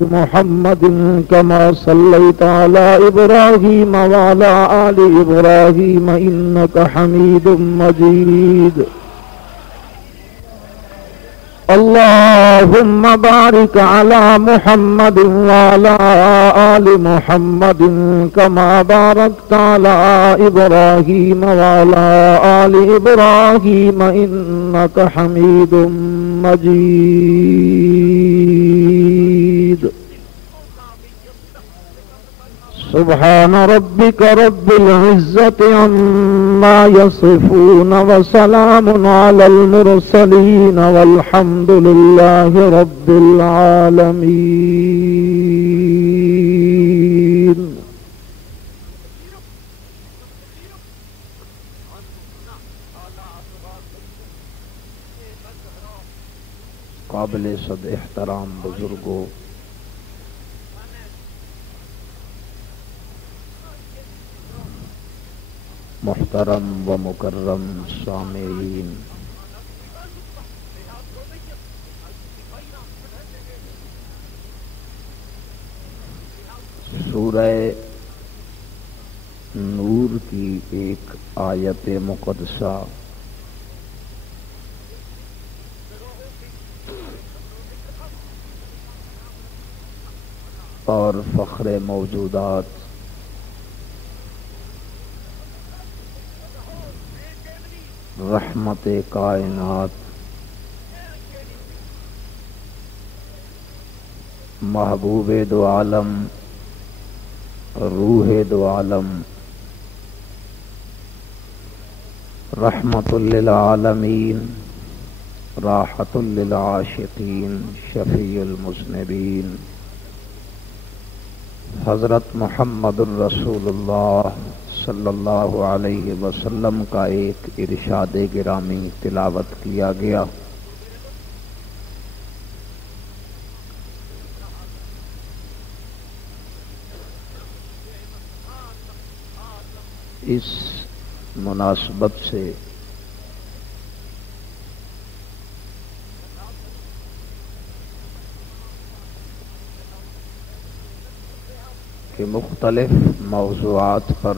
محمد كما صليت على إبراهيم وعلى آل إبراهيم إنك حميد مجيد اللهم بارك على محمد وعلى آل محمد كما باركت على إبراهيم وعلى آل إبراهيم إنك حميد مجيد سبحان ربك رب العزة عما يصفون وسلام على المرسلين والحمد لله رب العالمين. قابل صد احترام بزرگوں، محترم و مکرم سامعین، سورہ نور کی ایک آیت مقدسہ اور فخر موجودات رحمت کائنات محبوب دو عالم روح دو عالم رحمت للعالمین راحت للعاشقین شفیع المذنبین حضرت محمد الرسول اللہ صلی اللہ علیہ وسلم کا ایک ارشاد گرامی تلاوت کیا گیا۔ اس مناسبت سے کہ مختلف موضوعات پر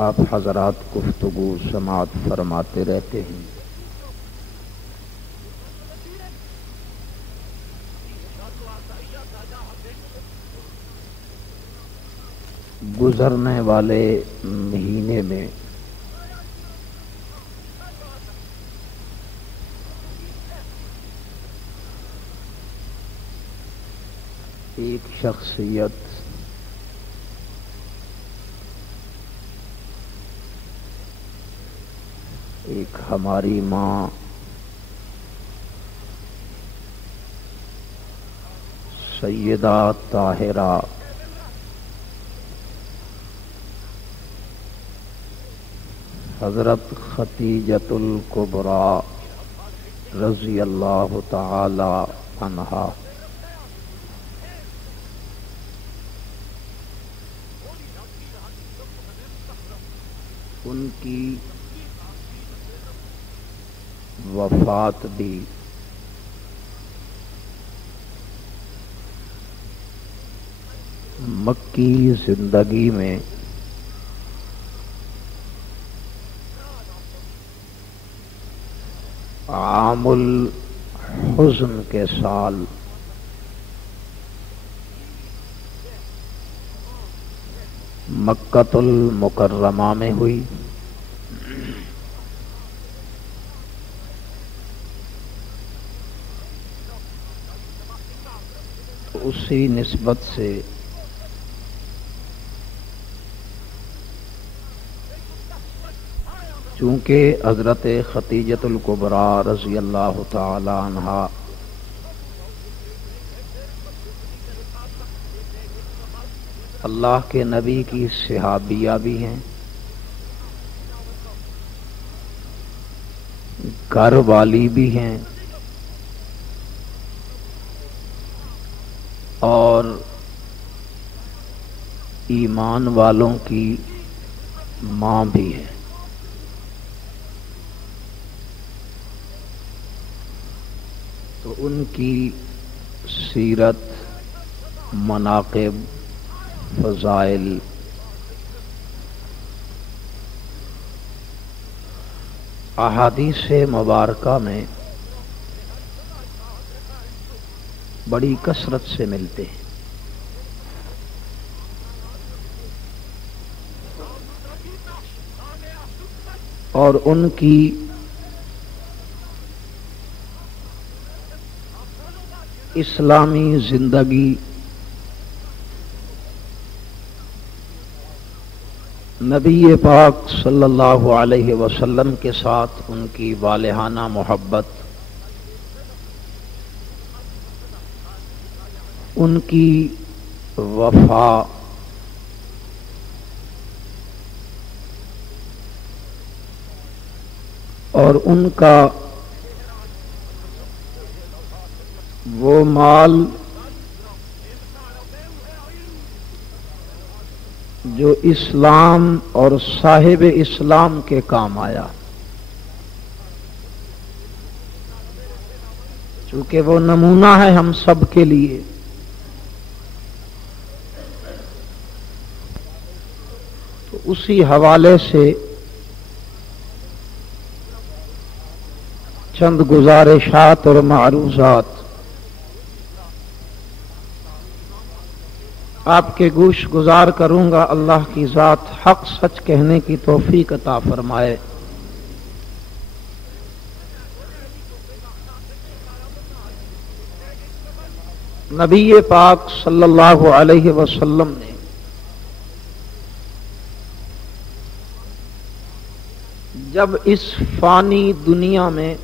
آپ حضرات گفتگو سماعت فرماتے رہتے ہیں، گزرنے والے مہینے میں ایک شخصیت ایک ہماری ماں سیدہ طاہرہ حضرت خدیجۃ الکبریٰ رضی اللہ تعالی عنہا ان کی وفات بھی مکی زندگی میں عام الحزن کے سال مکۃ المکرمہ میں ہوئی۔ اسی نسبت سے چونکہ حضرت خدیجۃ الکبریٰ رضی اللہ تعالی عنہا اللہ کے نبی کی صحابیہ بھی ہیں، گھر والی بھی ہیں، اور ایمان والوں کی ماں بھی ہے۔ تو ان کی سیرت، مناقب، فضائل احادیث مبارکہ میں بڑی کثرت سے ملتے ہیں، اور ان کی اسلامی زندگی نبی پاک صلی اللہ علیہ وسلم کے ساتھ ان کی والہانہ محبت، ان کی وفا، اور ان کا وہ مال جو اسلام اور صاحب اسلام کے کام آیا، چونکہ وہ نمونہ ہے ہم سب کے لیے، تو اسی حوالے سے چند گزارشات اور معروضات آپ کے گوش گزار کروں گا۔ اللہ کی ذات حق سچ کہنے کی توفیق عطا فرمائے۔ نبی پاک صلی اللہ علیہ وسلم نے جب اس فانی دنیا میں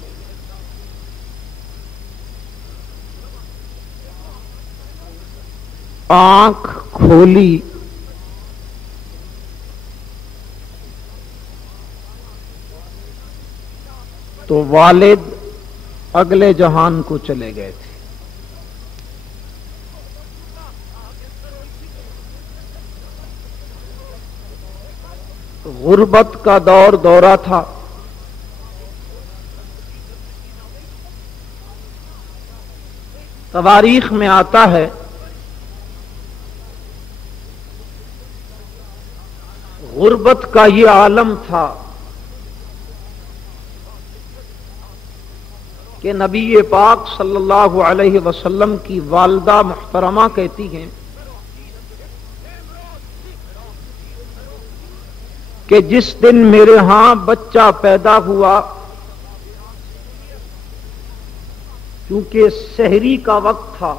آنکھ کھولی تو والد اگلے جہان کو چلے گئے تھے، غربت کا دورہ تھا، تواریخ میں آتا ہے غربت کا یہ عالم تھا کہ نبی پاک صلی اللہ علیہ وسلم کی والدہ محترمہ کہتی ہیں کہ جس دن میرے ہاں بچہ پیدا ہوا، کیونکہ سحری کا وقت تھا،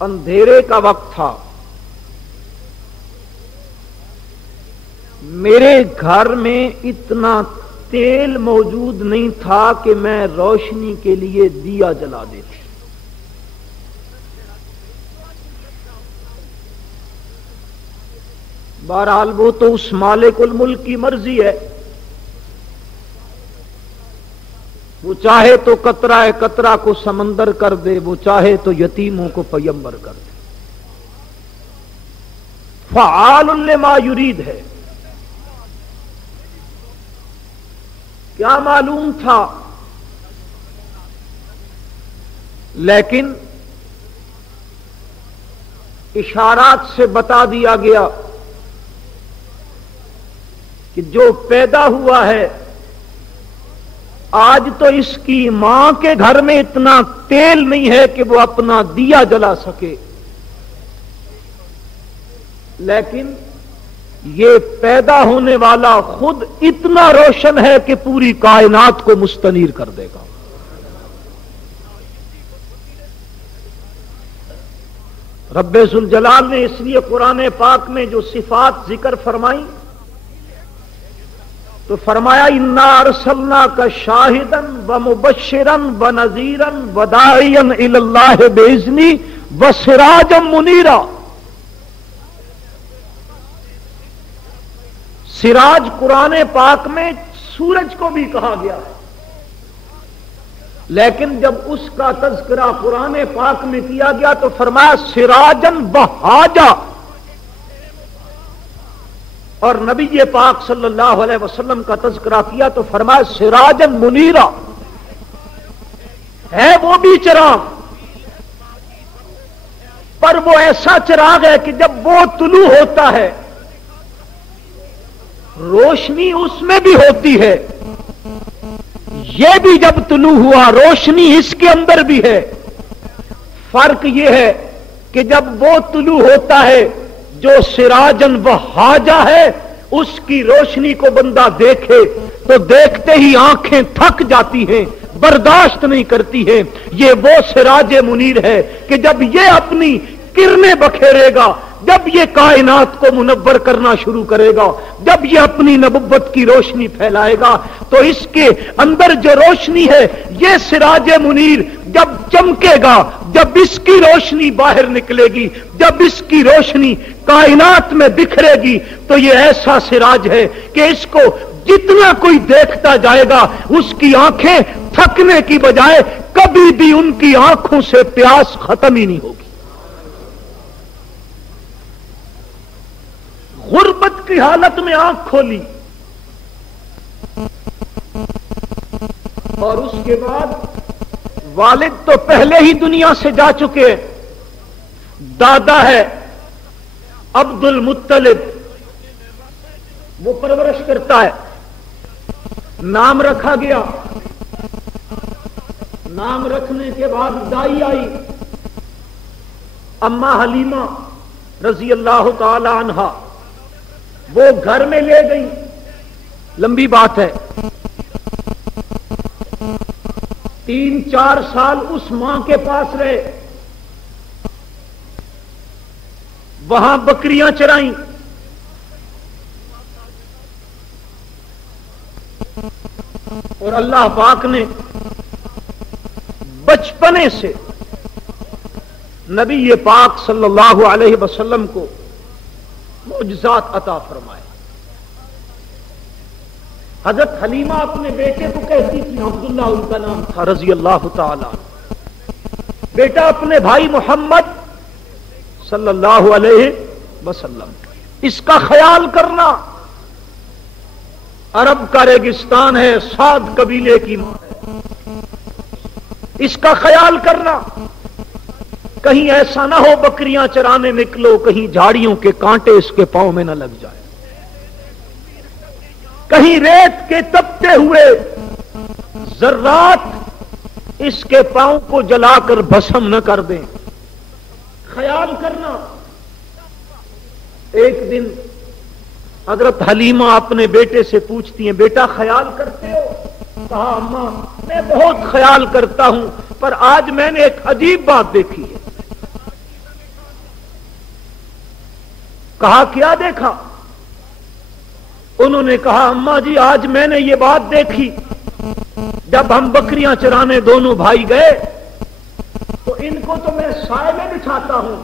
اندھیرے کا وقت تھا، میرے گھر میں اتنا تیل موجود نہیں تھا کہ میں روشنی کے لیے دیا جلا دیتی۔ بہرحال وہ تو اس مالک الملک کی مرضی ہے، وہ چاہے تو قطرہ قطرہ کو سمندر کر دے، وہ چاہے تو یتیموں کو پیمبر کر دے، فعال لما یرید ہے۔ کیا معلوم تھا، لیکن اشارات سے بتا دیا گیا کہ جو پیدا ہوا ہے آج تو اس کی ماں کے گھر میں اتنا تیل نہیں ہے کہ وہ اپنا دیا جلا سکے، لیکن یہ پیدا ہونے والا خود اتنا روشن ہے کہ پوری کائنات کو مستنیر کر دے گا۔ رب ذوالجلال نے اس لیے قرآن پاک میں جو صفات ذکر فرمائی تو فرمایا انا ارسلناک شاہدا ومبشرا ونذیرا وداعیا الی اللہ باذنی وسراجا منیرا۔ سراج قرآن پاک میں سورج کو بھی کہا گیا ہے، لیکن جب اس کا تذکرہ قرآن پاک میں کیا گیا تو فرمایا سراجن بہاجا، اور نبی پاک صلی اللہ علیہ وسلم کا تذکرہ کیا تو فرمایا سراجن منیرا۔ ہے وہ بھی چراغ، پر وہ ایسا چراغ ہے کہ جب وہ طلوع ہوتا ہے روشنی اس میں بھی ہوتی ہے، یہ بھی جب طلوع ہوا روشنی اس کے اندر بھی ہے۔ فرق یہ ہے کہ جب وہ طلوع ہوتا ہے جو سراجن وہاجا ہے، اس کی روشنی کو بندہ دیکھے تو دیکھتے ہی آنکھیں تھک جاتی ہیں، برداشت نہیں کرتی ہیں۔ یہ وہ سراج منیر ہے کہ جب یہ اپنی کرنیں بکھیرے گا، جب یہ کائنات کو منور کرنا شروع کرے گا، جب یہ اپنی نبوت کی روشنی پھیلائے گا، تو اس کے اندر جو روشنی ہے یہ سراج منیر جب چمکے گا، جب اس کی روشنی باہر نکلے گی، جب اس کی روشنی کائنات میں بکھرے گی، تو یہ ایسا سراج ہے کہ اس کو جتنا کوئی دیکھتا جائے گا اس کی آنکھیں تھکنے کی بجائے کبھی بھی ان کی آنکھوں سے پیاس ختم ہی نہیں ہوگی۔ غربت کی حالت میں آنکھ کھولی اور اس کے بعد والد تو پہلے ہی دنیا سے جا چکے، دادا ہے عبد المطلب، وہ پرورش کرتا ہے، نام رکھا گیا، نام رکھنے کے بعد دائی آئی اما حلیمہ رضی اللہ تعالی عنہا، وہ گھر میں لے گئی، لمبی بات ہے، 3-4 سال اس ماں کے پاس رہے، وہاں بکریاں چرائیں، اور اللہ پاک نے بچپنے سے نبی پاک صلی اللہ علیہ وسلم کو معجزات عطا فرمائے۔ حضرت حلیمہ اپنے بیٹے کو کہتی تھی، عبداللہ ان کا نام تھا رضی اللہ تعالی، بیٹا اپنے بھائی محمد صلی اللہ علیہ وسلم اس کا خیال کرنا، عرب کا ریگستان ہے، سعد قبیلے کی ماں ہے، اس کا خیال کرنا، کہیں ایسا نہ ہو بکریاں چرانے نکلو کہیں جھاڑیوں کے کانٹے اس کے پاؤں میں نہ لگ جائے، کہیں ریت کے تپتے ہوئے ذرات اس کے پاؤں کو جلا کر بھسم نہ کر دیں، خیال کرنا۔ ایک دن حضرت حلیمہ اپنے بیٹے سے پوچھتی ہیں، بیٹا خیال کرتے ہو؟ کہا اماں میں بہت خیال کرتا ہوں، پر آج میں نے ایک عجیب بات دیکھی ہے۔ کہا کیا دیکھا؟ انہوں نے کہا اماں جی آج میں نے یہ بات دیکھی، جب ہم بکریاں چرانے دونوں بھائی گئے تو ان کو تو میں سائے میں بٹھاتا ہوں،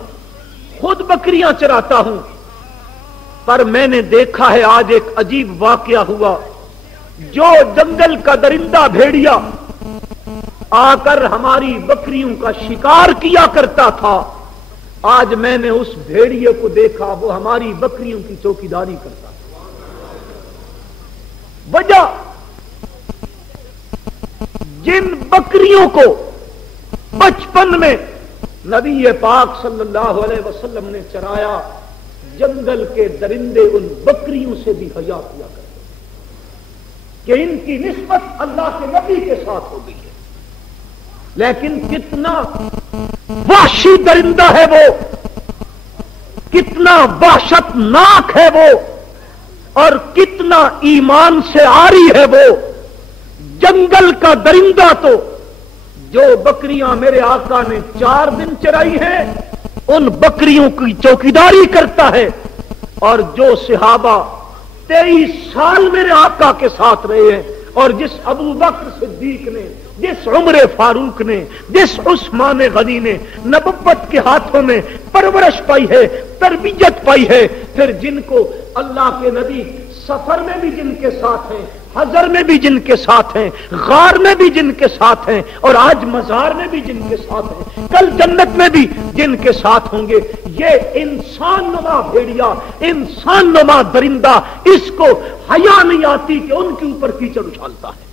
خود بکریاں چراتا ہوں، پر میں نے دیکھا ہے آج ایک عجیب واقعہ ہوا، جو جنگل کا درندہ بھیڑیا آ کر ہماری بکریوں کا شکار کیا کرتا تھا، آج میں نے اس بھیڑیے کو دیکھا وہ ہماری بکریوں کی چوکیداری کرتا تھا۔ وجہ جن بکریوں کو بچپن میں نبی پاک صلی اللہ علیہ وسلم نے چرایا، جنگل کے درندے ان بکریوں سے بھی حیا کیا کرتے کہ ان کی نسبت اللہ کے نبی کے ساتھ ہو گئی ہے، لیکن کتنا وحشی درندہ ہے وہ، کتنا وحشت ناک ہے وہ، اور کتنا ایمان سے عاری ہے وہ۔ جنگل کا درندہ تو جو بکریاں میرے آقا نے 4 دن چرائی ہیں ان بکریوں کی چوکیداری کرتا ہے، اور جو صحابہ 23 سال میرے آقا کے ساتھ رہے ہیں، اور جس ابو بکر صدیق نے، جس عمر فاروق نے، جس عثمان غنی نے نبوت کے ہاتھوں میں پرورش پائی ہے، تربیت پائی ہے، پھر جن کو اللہ کے نبی سفر میں بھی جن کے ساتھ ہیں، حضر میں بھی جن کے ساتھ ہیں، غار میں بھی جن کے ساتھ ہیں، اور آج مزار میں بھی جن کے ساتھ ہیں، کل جنت میں بھی جن کے ساتھ ہوں گے، یہ انسان نما بھیڑیا، انسان نما درندہ، اس کو حیا نہیں آتی کہ ان کے اوپر کیچڑ اچھالتا ہے۔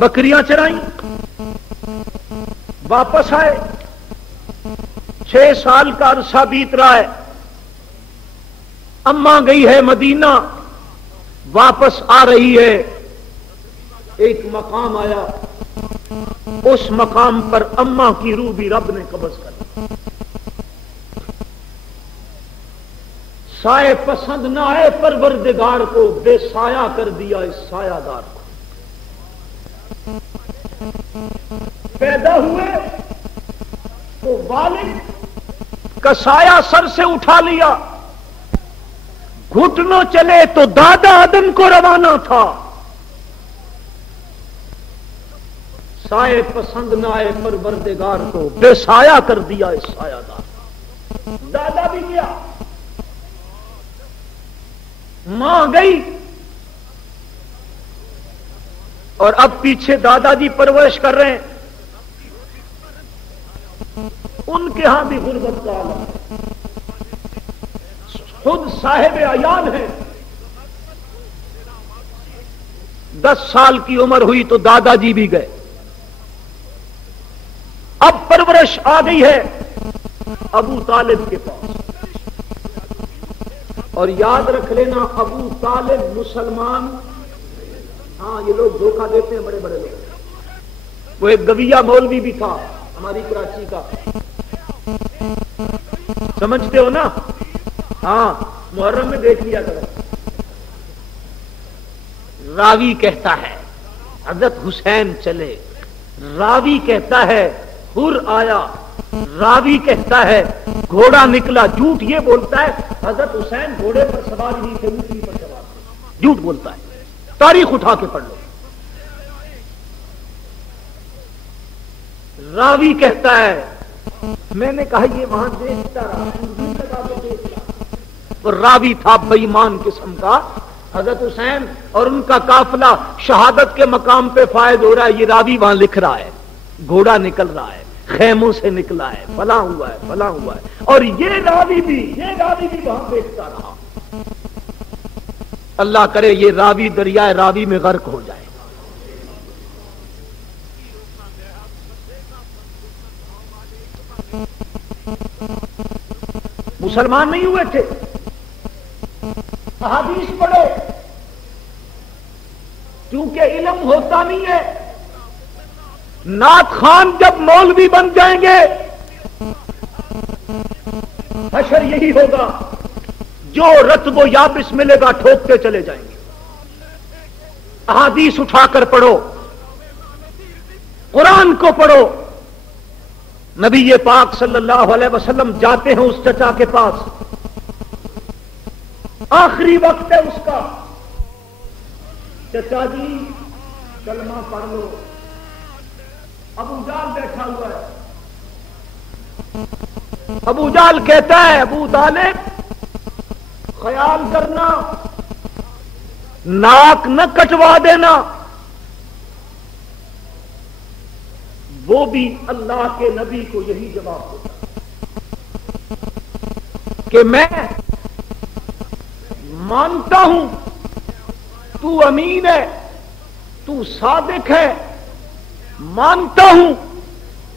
بکریاں چرائیں، واپس آئے، 6 سال کا عرصہ بیت رہا ہے، اماں گئی ہے مدینہ، واپس آ رہی ہے، ایک مقام آیا، اس مقام پر اماں کی روح بھی رب نے قبض کر لی۔ سائے پسند نہ آئے پروردگار کو، بے سایہ کر دیا اس سایہ دار کو۔ پیدا ہوئے تو والد کا سایہ سر سے اٹھا لیا، گھٹنوں چلے تو دادا آدم کو روانہ تھا۔ سائے پسند نہ آئے پروردگار کو، بے سایہ کر دیا اس سایہ دار۔ دادا بھی گیا، ماں گئی، اور اب پیچھے دادا جی پرورش کر رہے ہیں، ان کے ہاں بھی غربت کا عالم ہے، خود صاحب عیان ہے۔ 10 سال کی عمر ہوئی تو دادا جی بھی گئے، اب پرورش آ گئی ہے ابو طالب کے پاس۔ اور یاد رکھ لینا، ابو طالب مسلمان، ہاں یہ لوگ دھوکہ دیتے ہیں، بڑے بڑے لوگ۔ وہ ایک گویا مولوی بھی تھا ہماری کراچی کا، سمجھتے ہو نا؟ ہاں، محرم میں دیکھ لیا کرو۔ راوی کہتا ہے حضرت حسین چلے، راوی کہتا ہے حر آیا، راوی کہتا ہے گھوڑا نکلا، جھوٹ یہ بولتا ہے حضرت حسین گھوڑے پر سوار نہیں تھے، اونٹنی پر سوار تھے، جھوٹ بولتا ہے، تاریخ اٹھا کے پڑھ لو۔ راوی کہتا ہے میں نے کہا یہ وہاں دیکھتا رہا، اور راوی تھا بے ایمان قسم کا۔ حضرت حسین اور ان کا قافلہ شہادت کے مقام پہ فائز ہو رہا ہے، یہ راوی وہاں لکھ رہا ہے گھوڑا نکل رہا ہے، خیموں سے نکلا ہے، فلاں ہوا ہے، فلاں ہوا ہے، اور یہ راوی بھی وہاں دیکھتا رہا۔ اللہ کرے یہ راوی دریائے راوی میں غرق ہو جائے۔ مسلمان نہیں ہوئے تھے، احادیث پڑھو، کیونکہ علم ہوتا نہیں ہے۔ نعت خان جب مولوی بن جائیں گے حشر یہی ہوگا، جو رتب و یابس ملے گا ٹھوکتے چلے جائیں گے۔ احادیث اٹھا کر پڑھو، قرآن کو پڑھو۔ نبی پاک صلی اللہ علیہ وسلم جاتے ہیں اس چچا کے پاس، آخری وقت ہے اس کا، چچا جی کلمہ پڑھ لو۔ ابو جال بیٹھا ہوا ہے، ابو جال کہتا ہے ابو طالب خیال کرنا، ناک نہ کٹوا دینا۔ وہ بھی اللہ کے نبی کو یہی جواب دیتا کہ میں مانتا ہوں تو امین ہے، تو صادق ہے، مانتا ہوں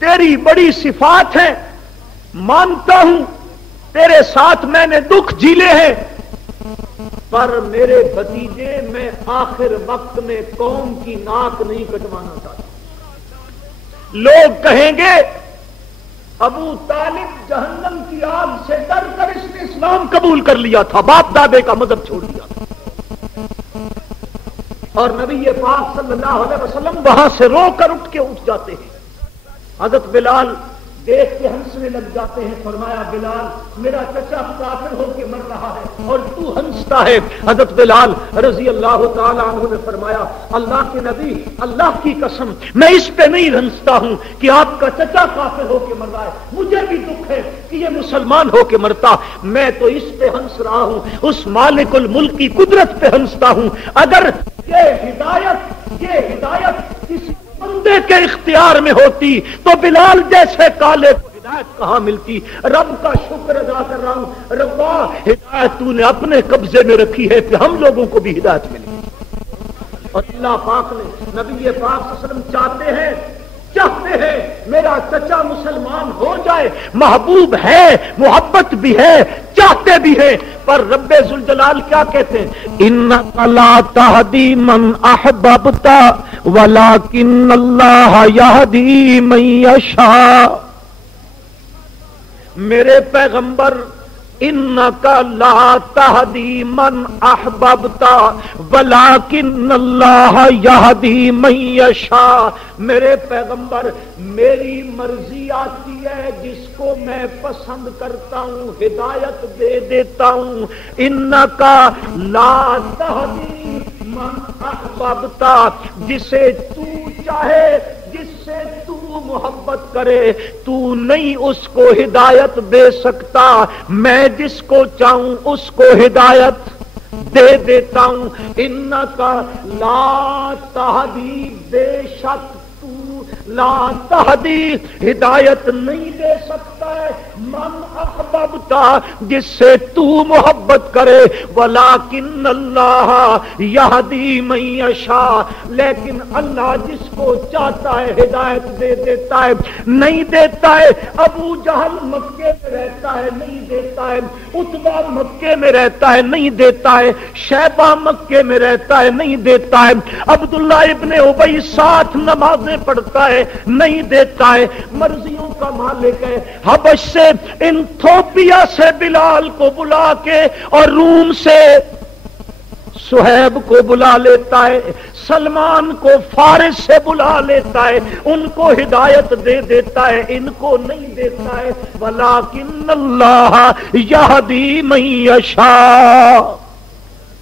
تیری بڑی صفات ہیں، مانتا ہوں تیرے ساتھ میں نے دکھ جھیلے ہیں، پر میرے بھتیجے میں آخر وقت میں قوم کی ناک نہیں کٹوانا چاہتا۔ لوگ کہیں گے ابو طالب جہنم کی آگ سے ڈر کر اس نے اسلام قبول کر لیا تھا، باپ دادے کا مذہب چھوڑ دیا تھا۔ اور نبی پاک صلی اللہ علیہ وسلم وہاں سے رو کر اٹھ جاتے ہیں۔ حضرت بلال دیکھ کے ہنسنے لگ جاتے ہیں، فرمایا بلال میرا چچا کافر ہو کے مر رہا ہے اور تو ہنستا ہے۔ حضرت بلال رضی اللہ تعالی عنہ نے فرمایا اللہ کے نبی، اللہ کی قسم میں اس پہ نہیں ہنستا ہوں کہ آپ کا چچا کافر ہو کے مر رہا ہے، مجھے بھی دکھ ہے کہ یہ مسلمان ہو کے مرتا، میں تو اس پہ ہنس رہا ہوں، اس مالک الملک کی قدرت پہ ہنستا ہوں۔ اگر یہ ہدایت کسی بندے کے اختیار میں ہوتی تو بلال جیسے کالے کو ہدایت کہاں ملتی۔ رب کا شکر ادا کر رہا ہوں، ربا ہدایت تو نے اپنے قبضے میں رکھی ہے کہ ہم لوگوں کو بھی ہدایت ملی۔ اور اللہ پاک نے نبی پاک صلی اللہ علیہ وسلم چاہتے ہیں میرا چچا مسلمان ہو جائے، محبوب ہے، محبت بھی ہے، چاہتے بھی ہیں، پر رب ذوالجلال کیا کہتے ہیں؟ انک لا تہدی من احببت ولکن اللہ یہدی من یشاء۔ میرے پیغمبر انک لا تہدی من احببت ولکن اللہ یہدی من یشاء۔ میرے پیغمبر میری مرضی آتی ہے، جس کو میں پسند کرتا ہوں ہدایت دے دیتا ہوں۔ انک لا تہدی من احببت، جسے تو چاہے، جس سے تو محبت کرے، تو نہیں اس کو ہدایت دے سکتا، میں جس کو چاہوں اس کو ہدایت دے دیتا ہوں۔ انکا لا تہدی، بے شک تو لا تہدی، ہدایت نہیں دے سکتا ہے، من احببتا، جس سے تو محبت کرے، ولکن اللہ یہدی من یشاء، لیکن اللہ جس کو چاہتا ہے ہدایت دے دیتا ہے۔ نہیں دیتا ہے ابو جہل مکے میں رہتا ہے، نہیں دیتا ہے، عتبہ مکے میں رہتا ہے، نہیں دیتا ہے، شیبہ مکے میں رہتا ہے، نہیں دیتا ہے، عبداللہ ابن ابی ساتھ نمازیں پڑھتا ہے، نہیں دیتا ہے، مرضیوں کا مالک ہے۔ حبش سے انتھوپیا سے بلال کو بلا کے اور روم سے صہیب کو بلا لیتا ہے، سلمان کو فارس سے بلا لیتا ہے، ان کو ہدایت دے دیتا ہے، ان کو نہیں دیتا ہے۔ ولیکن اللہ یہدی من یشاء،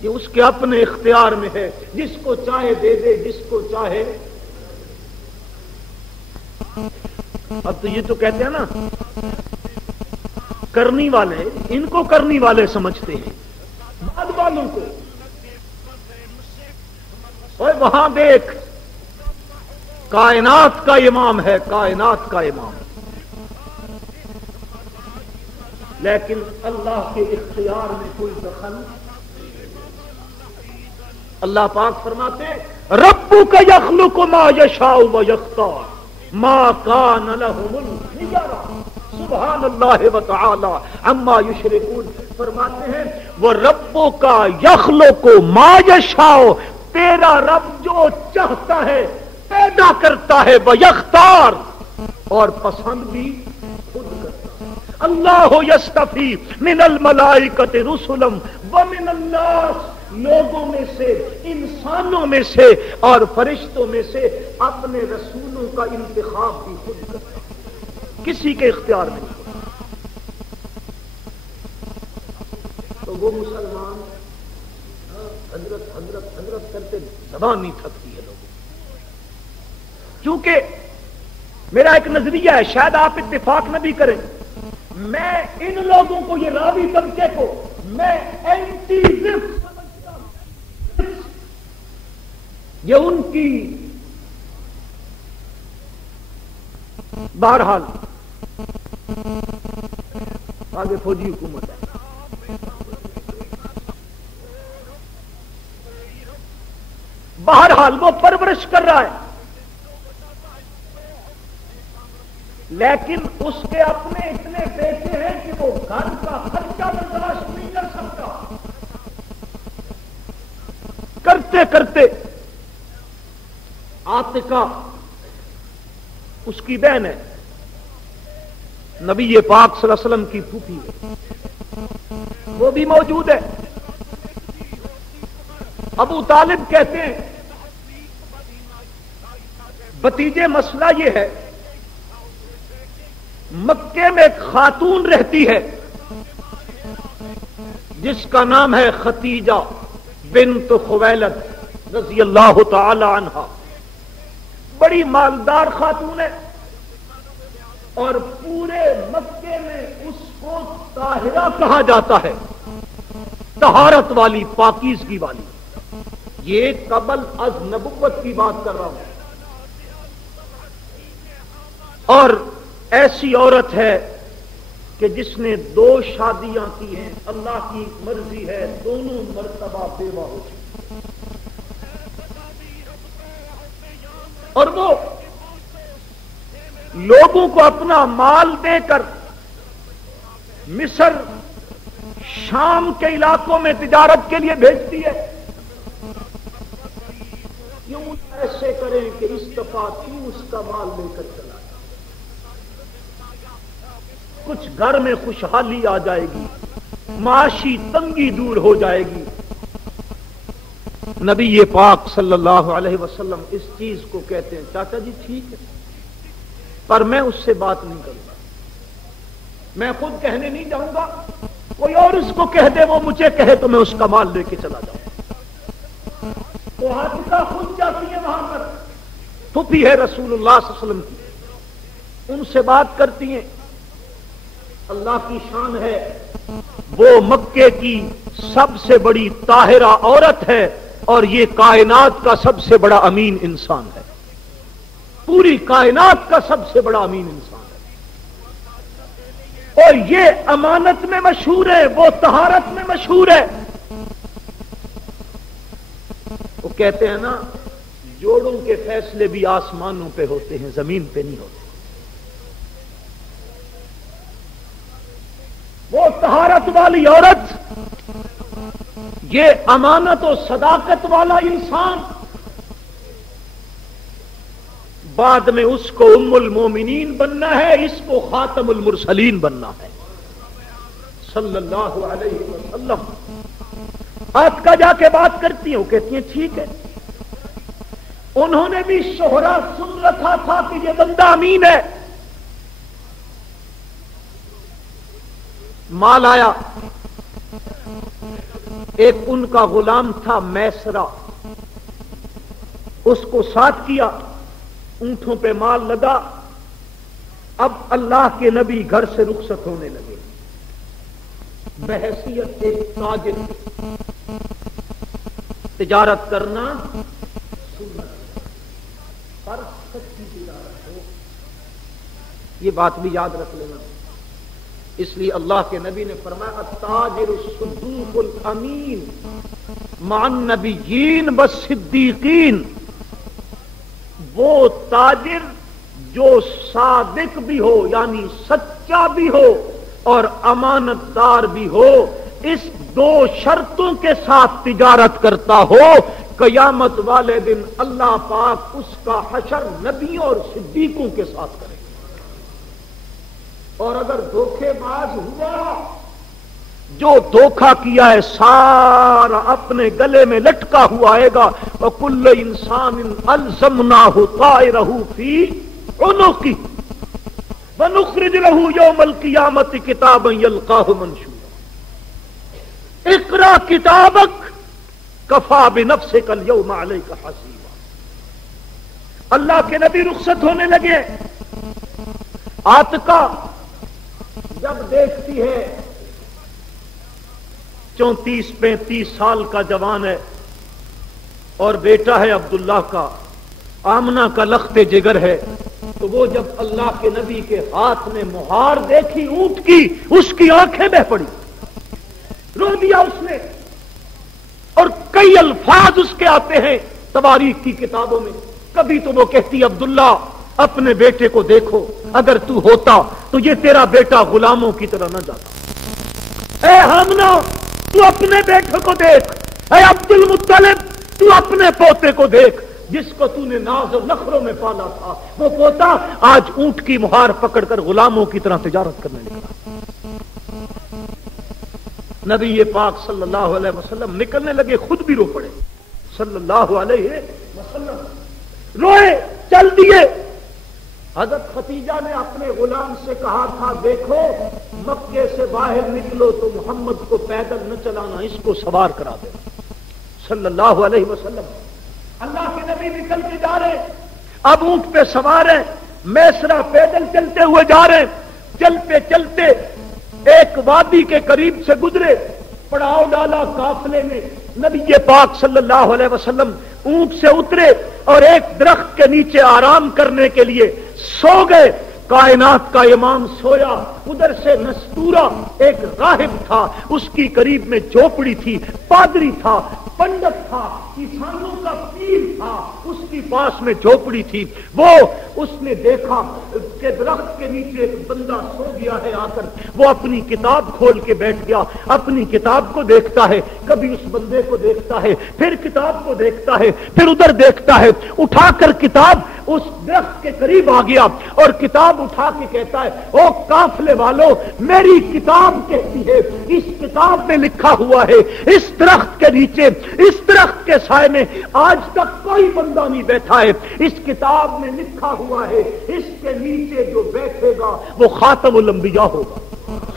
یہ اس کے اپنے اختیار میں ہے، جس کو چاہے دے دے، جس کو چاہے۔ اب تو یہ تو کہتے ہیں نا کرنی والے، ان کو کرنی والے سمجھتے ہیں، بعد والوں کو۔ اور وہاں دیکھ، کائنات کا امام ہے، کائنات کا امام، لیکن اللہ کے اختیار میں کوئی دخل۔ اللہ پاک فرماتے ربک یخلق ما یشاء ویختار ما کان لهم الخیرہ، سبحان اللہ وتعالی عما یشرکون۔ فرماتے ہیں وہ ربوں کا یخلق ما یشاء، تیرا رب جو چاہتا ہے پیدا کرتا ہے، ویختار، اور پسند بھی خود کرتا ہے۔ اللہ یستفی من الملائکۃ رسلا ومن الناس، لوگوں میں سے، انسانوں میں سے اور فرشتوں میں سے اپنے رسولوں کا انتخاب بھی خود کرتا ہے، کسی کے اختیار میں نہیں۔ تو وہ مسلمان حضرت حضرت حضرت کرتے زبان نہیں تھکتی ہے لوگوں، کیونکہ میرا ایک نظریہ ہے، شاید آپ اتفاق نہ بھی کریں، میں ان لوگوں کو، یہ راوی طبقے کو میں اینٹیزم سمجھتا ہوں، یہ ان کی بہرحال آگے فوجی حکومت ہے، بہرحال وہ پرورش کر رہا ہے، لیکن اس کے اپنے اتنے بیٹے ہیں کہ وہ گھر کا خرچہ برداشت نہیں کر سکتا۔ کرتے کرتے عاتقہ اس کی بہن ہے، نبی پاک صلی اللہ علیہ وسلم کی پھوپھی ہے، وہ بھی موجود ہے۔ ابو طالب کہتے ہیں بتیجے مسئلہ یہ ہے، مکے میں ایک خاتون رہتی ہے جس کا نام ہے ختیجہ بنت خویلد رضی اللہ تعالی عنہا، بڑی مالدار خاتون ہے، اور پورے مکے میں اس کو طاہرہ کہا جاتا ہے، طہارت والی، پاکیزگی والی۔ یہ قبل از نبوت کی بات کر رہا ہوں، اور ایسی عورت ہے کہ جس نے 2 شادیاں کی ہیں، اللہ کی مرضی ہے دونوں مرتبہ بیوہ ہو چکی، اور وہ لوگوں کو اپنا مال دے کر مصر شام کے علاقوں میں تجارت کے لیے بھیجتی ہے. کیوں ایسے کریں کہ اس دفعہ کیوں اس کا مال لے کر چلا جائے, کچھ گھر میں خوشحالی آ جائے گی, معاشی تنگی دور ہو جائے گی. نبی پاک صلی اللہ علیہ وسلم اس چیز کو کہتے ہیں چاچا جی ٹھیک ہے, پر میں اس سے بات نہیں کروں گا, میں خود کہنے نہیں جاؤں گا, کوئی اور اس کو کہہ دے, وہ مجھے کہے تو میں اس کا مال لے کے چلا جاؤں. تو حادثہ خود جاتی ہے وہاں پر, پھوپھی ہے رسول اللہ صلی اللہ علیہ وسلم کی, ان سے بات کرتی ہیں. اللہ کی شان ہے, وہ مکے کی سب سے بڑی طاہرہ عورت ہے اور یہ کائنات کا سب سے بڑا امین انسان ہے, پوری کائنات کا سب سے بڑا امین انسان ہے, اور یہ امانت میں مشہور ہے, وہ طہارت میں مشہور ہے. وہ کہتے ہیں نا جوڑوں کے فیصلے بھی آسمانوں پہ ہوتے ہیں, زمین پہ نہیں ہوتے. وہ طہارت والی عورت, یہ امانت و صداقت والا انسان, بعد میں اس کو ام المومنین بننا ہے, اس کو خاتم المرسلین بننا ہے صلی اللہ علیہ وسلم. آپ کا جا کے بات کرتی ہیں, وہ کہتی ہیں ٹھیک ہے. انہوں نے بھی شہرا سن رکھا تھا کہ یہ بندہ امین ہے. مال آیا, ایک ان کا غلام تھا میسرا, اس کو ساتھ کیا, اونٹوں پہ مال لگا. اب اللہ کے نبی گھر سے رخصت ہونے لگے, بحیثیت ایک تاجر, تجارت کرنا سنت پر سچی تجارت ہو, یہ بات بھی یاد رکھ لینا. اس لیے اللہ کے نبی نے فرمایا التاجر الصدوق الامین مع النبیین والصدیقین, وہ تاجر جو صادق بھی ہو یعنی سچا بھی ہو اور امانت دار بھی ہو, اس دو شرطوں کے ساتھ تجارت کرتا ہو, قیامت والے دن اللہ پاک اس کا حشر نبیوں اور صدیقوں کے ساتھ کرے. اور اگر دھوکے باز ہوا, جو دھوکا کیا ہے سارا اپنے گلے میں لٹکا ہوا آئے گا. وَكُلَّ إِنسَانٍ أَلْزَمْنَاهُ طَائِرَهُ فِي عُنُقِهِ وَنُخْرِجُ لَهُ يَوْمَ الْقِيَامَةِ كِتَابًا يَلْقَاهُ مَنشُورًا اقرأ كِتَابَكَ كَفَى بِنَفْسِكَ الْيَوْمَ عَلَيْكَ حَسِيبًا. اللہ کے نبی رخصت ہونے لگے. آتکا جب دیکھتی ہے 34-35 سال کا جوان ہے اور بیٹا ہے عبداللہ کا, آمنہ کا لخت جگر ہے, تو وہ جب اللہ کے نبی کے ہاتھ میں مہار دیکھی اونٹ کی, اس کی آنکھیں بہ پڑی, رو دیا اس نے. اور کئی الفاظ اس کے آتے ہیں تواریخ کی کتابوں میں. کبھی تو وہ کہتی عبداللہ اپنے بیٹے کو دیکھو, اگر تو ہوتا تو یہ تیرا بیٹا غلاموں کی طرح نہ جاتا. اے آمنہ تو اپنے بیٹے کو دیکھ, اے عبد المطلب تو اپنے پوتے کو دیکھ, جس کو تو نے ناز و نخروں میں پالا تھا, وہ پوتا آج اونٹ کی مہار پکڑ کر غلاموں کی طرح تجارت کرنے لگا. نبی پاک صلی اللہ علیہ وسلم نکلنے لگے, خود بھی رو پڑے صلی اللہ علیہ وسلم, روئے, چل دیے. حضرت خدیجہ نے اپنے غلام سے کہا تھا دیکھو مکے سے باہر نکلو تو محمد کو پیدل نہ چلانا, اس کو سوار کرا دے صلی اللہ علیہ وسلم. اللہ کے نبی نکل کے جا رہے, اب اونٹ پہ سوار ہیں, میسرا پیدل چلتے ہوئے جا رہے. چلتے چلتے ایک وادی کے قریب سے گزرے, پڑاؤ ڈالا قافلے میں. نبی پاک صلی اللہ علیہ وسلم اونٹ سے اترے اور ایک درخت کے نیچے آرام کرنے کے لیے سو گئے. کائنات کا امام سویا, ادھر سے نستورا ایک راہب تھا, اس کی قریب میں جھوپڑی تھی, پادری تھا, پنڈت تھا, کسانوں کا پیر تھا، اس کی پاس میں جھوپڑی تھی، وہ اس نے دیکھا کہ درخت کے نیچے ایک بندہ سو گیا ہے، آ کر وہ اپنی کتاب کھول کے بیٹھ گیا، اپنی کتاب کو دیکھتا ہے، کبھی اس بندے کو دیکھتا ہے، پھر کتاب کو دیکھتا ہے، پھر ادھر دیکھتا ہے، اٹھا کر کتاب اس درخت کے قریب آ گیا اور کتاب اٹھا کے کہتا ہے، او قافلے والو، میری کتاب کہتی ہے، اس کتاب میں لکھا ہوا ہے اس درخت کے نیچے، اس درخت کے سائے میں آج تک کوئی بندہ نہیں بیٹھا ہے، اس کتاب میں لکھا ہوا ہے اس کے نیچے جو بیٹھے گا وہ خاتم الانبیاء ہوگا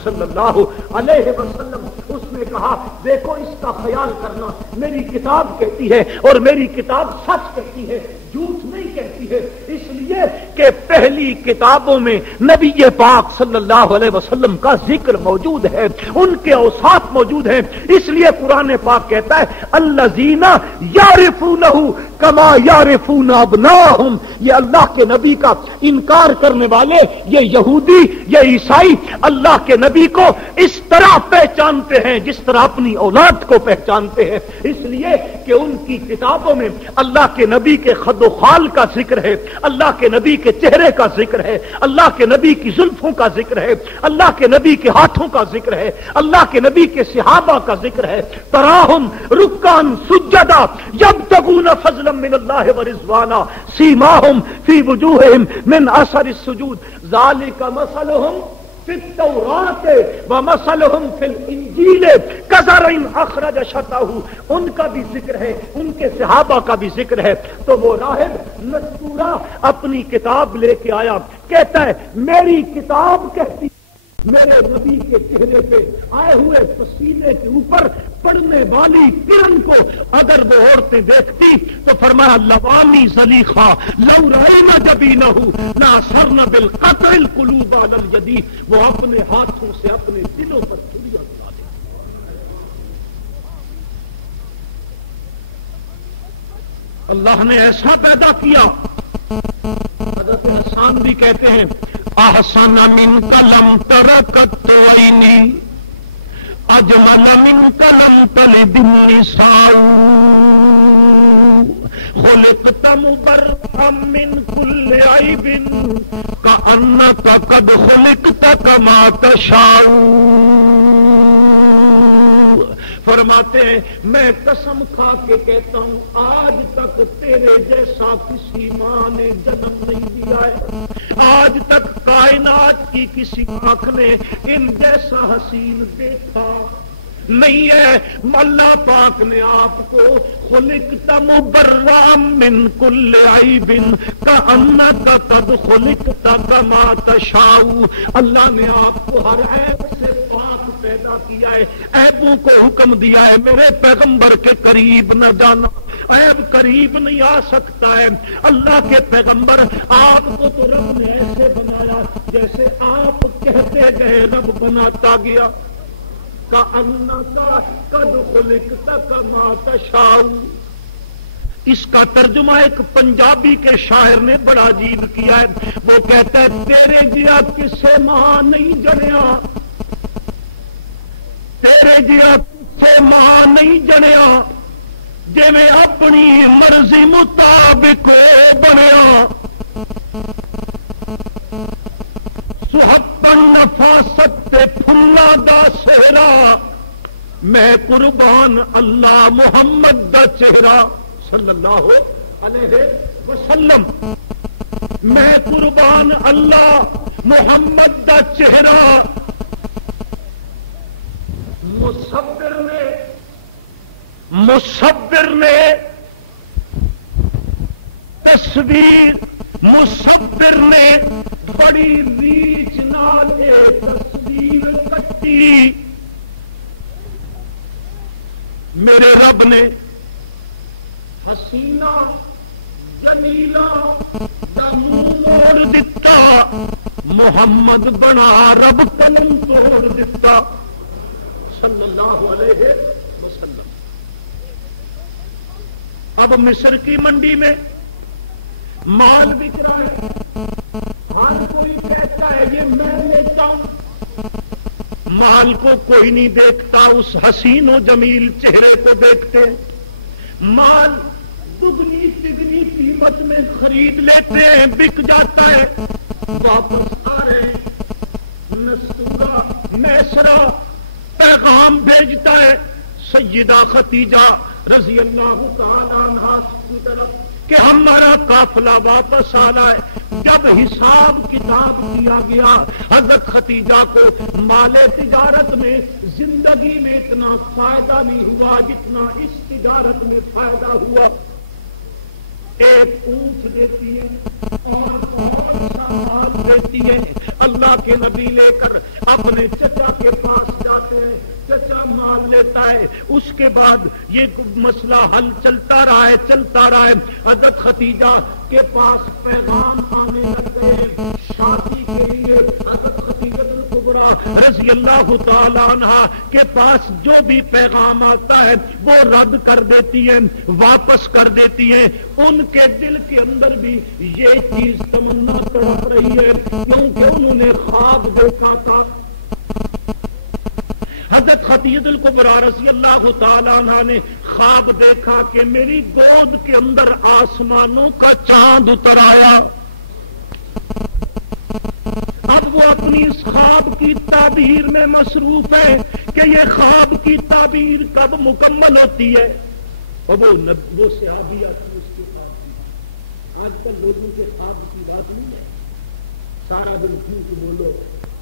صلی اللہ علیہ وسلم۔ اس نے کہا دیکھو اس کا خیال کرنا، میری کتاب کہتی ہے اور میری کتاب سچ کہتی ہے، جھوٹ نہیں کہتی ہے، اس لیے کہ پہلی کتابوں میں نبی پاک صلی اللہ علیہ وسلم کا ذکر موجود ہے، ان کے اوصاف موجود ہیں، اس لیے قرآن پاک کہتا ہے الذین یعرفونہ کما یعرفون ابناءہم، یہ اللہ کے نبی کا انکار کرنے والے، یہ یہودی، یہ عیسائی اللہ کے نبی کو اس طرح پہچانتے ہیں جس طرح اپنی اولاد کو پہچانتے ہیں، اس لیے کہ ان کی کتابوں میں اللہ کے نبی کے خد و خال کا ذکر ہے، اللہ کے نبی کے چہرے کا ذکر ہے، اللہ کے نبی کی زلفوں کا ذکر ہے، اللہ کے نبی کے ہاتھوں کا ذکر ہے، اللہ کے نبی کے صحابہ کا ذکر ہے، تراہم رکعن سجدا یبتغون فضلا من اللہ ورضوانا سیماہم فی وجوہہم من اثر السجود ذالک مثلہم فی التوراۃ ومثلہم فی الانجیل کزرع اخرج شطأہ، ان کا بھی ذکر ہے، ان کے صحابہ کا بھی ذکر ہے۔ تو وہ راہب نستورہ اپنی کتاب لے کے آیا، کہتا ہے میری کتاب کہتی میرے نبی کے چہرے پہ آئے ہوئے پسینے کے اوپر پڑنے والی کرن کو اگر وہ عورتیں دیکھتی تو فرمایا لوانی زلیخا لو رأینا جبینہ ناصرنا بالقطع القلوب علی الجدی، وہ اپنے ہاتھوں سے اپنے دلوں پر چھریاں چلا دے۔ اللہ نے ایسا پیدا کیا، حضرت حسان بھی کہتے ہیں احسن منک لم ترکت عینی اجمل منک لم تلد النساء خلقت مبرئا من کل عیب کأنک قد خلقت کما تشاء۔ فرماتے ہیں میں قسم کھا کے کہتا ہوں آج تک تیرے جیسا کسی ماں نے جنم نہیں دیا ہے، آج تک کائنات کی کسی آنکھ نے ان جیسا حسین دیکھا نہیں ہے۔ اللہ پاک نے آپ کو خلقت مبرئا من کل عیب کأنک قد خلقت کما تشاء، اللہ نے آپ کو ہر عیب سے پاک پیدا کیا ہے، عیبوں کو حکم دیا ہے میرے پیغمبر کے قریب نہ جانا، عیب قریب نہیں آ سکتا ہے۔ اللہ کے پیغمبر آپ کو تو رب نے ایسے بنایا جیسے آپ کہتے گئے رب بناتا گیا، کأنک قد خلقت کما تشاء۔ اس کا ترجمہ ایک پنجابی کے شاعر نے بڑا عجیب کیا ہے، وہ کہتا ہے تیرے جیا کسے ماں نہیں جڑیا، تیرے جیا کسے ماں نہیں جڑیا، جے میں اپنی مرضی مطابق بنیا، سحقن نفاست تے پھلا دا سہرا، میں قربان اللہ محمد دا چہرہ صلی اللہ علیہ وسلم، میں قربان اللہ محمد دا چہرہ۔ مصور نے تصویر، مصور نے بڑی ریچ نال تصویر کٹی، میرے رب نے حسینہ جمیلہ دا منہ موڑ دیتا، محمد بنا رب قلم توڑ دیتا صلی اللہ علیہ وسلم۔ اب مصر کی منڈی میں مال بک رہا ہے، ہر کوئی کہتا ہے یہ میں لیتا ہوں، مال کو کوئی نہیں دیکھتا، اس حسین و جمیل چہرے کو دیکھتے ہیں۔ مال دگنی تگنی قیمت میں خرید لیتے ہیں، بک جاتا ہے، واپس آ رہے ہیں، نستورا میسرا پیغام بھیجتا ہے سیدہ خدیجہ رضی اللہ تعالی عنہا کی طرف کہ ہمارا قافلہ واپس آ رہا ہے۔ جب حساب کتاب کیا گیا، حضرت خدیجہ کو مال تجارت میں زندگی میں اتنا فائدہ نہیں ہوا جتنا اس تجارت میں فائدہ ہوا۔ ایک اونٹ دیتی ہے اور بہت سا مال دیتی ہے۔ اللہ کے نبی لے کر اپنے چچا کے پاس جاتے ہیں، چچا مال لیتا ہے، اس کے بعد یہ مسئلہ حل چلتا رہا ہے۔ حضرت خدیجہ کے پاس پیغام آنے لگ گئے شادی کے لیے۔ حضرت خدیجہ الکبریٰ رضی اللہ تعالی عنہا کے پاس جو بھی پیغام آتا ہے وہ رد کر دیتی ہے، واپس کر دیتی ہے۔ ان کے دل کے اندر بھی یہ چیز تمنا تڑپ رہی ہے کیونکہ انہوں نے خواب دیکھا تھا۔ حضرت خدیجہ الکبریٰ رضی اللہ تعالی عنہ نے خواب دیکھا کہ میری گود کے اندر آسمانوں کا چاند اتر آیا۔ اب وہ اپنی اس خواب کی تعبیر میں مصروف ہے کہ یہ خواب کی تعبیر کب مکمل ہوتی ہے۔ اور وہ صحابی آتی اس کے خواب کی۔ آج کل لوگوں کے خواب کی بات نہیں ہے، سارا دن جھوٹ بولو،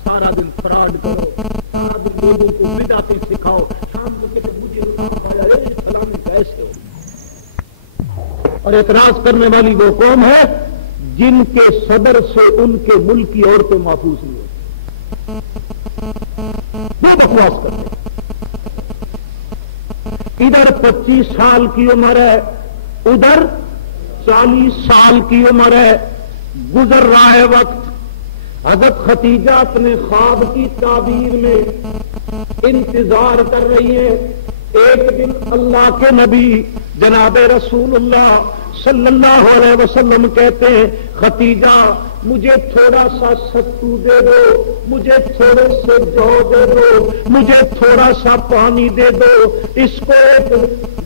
سارا دن فراڈ کرو، سارا دن لوگوں کو بدعتیں سکھاؤ، شام کو کہ مجھے فلاں کیسے۔ اور اعتراض کرنے والی وہ قوم ہے جن کے صدر سے ان کے ملک کی عورتیں محفوظ نہیں ہوتی، وہ بکواس کرتے ہیں۔ ادھر 25 سال کی عمر ہے، ادھر 40 سال کی عمر ہے، گزر رہا ہے وقت۔ حضرت خدیجہ اپنے خواب کی تعبیر میں انتظار کر رہی ہے۔ ایک دن اللہ کے نبی جناب رسول اللہ صلی اللہ علیہ وسلم کہتے ہیں خدیجہ مجھے تھوڑا سا ستو دے دو، مجھے تھوڑے سے جو دے دو، مجھے تھوڑا سا پانی دے دو، اس کو ایک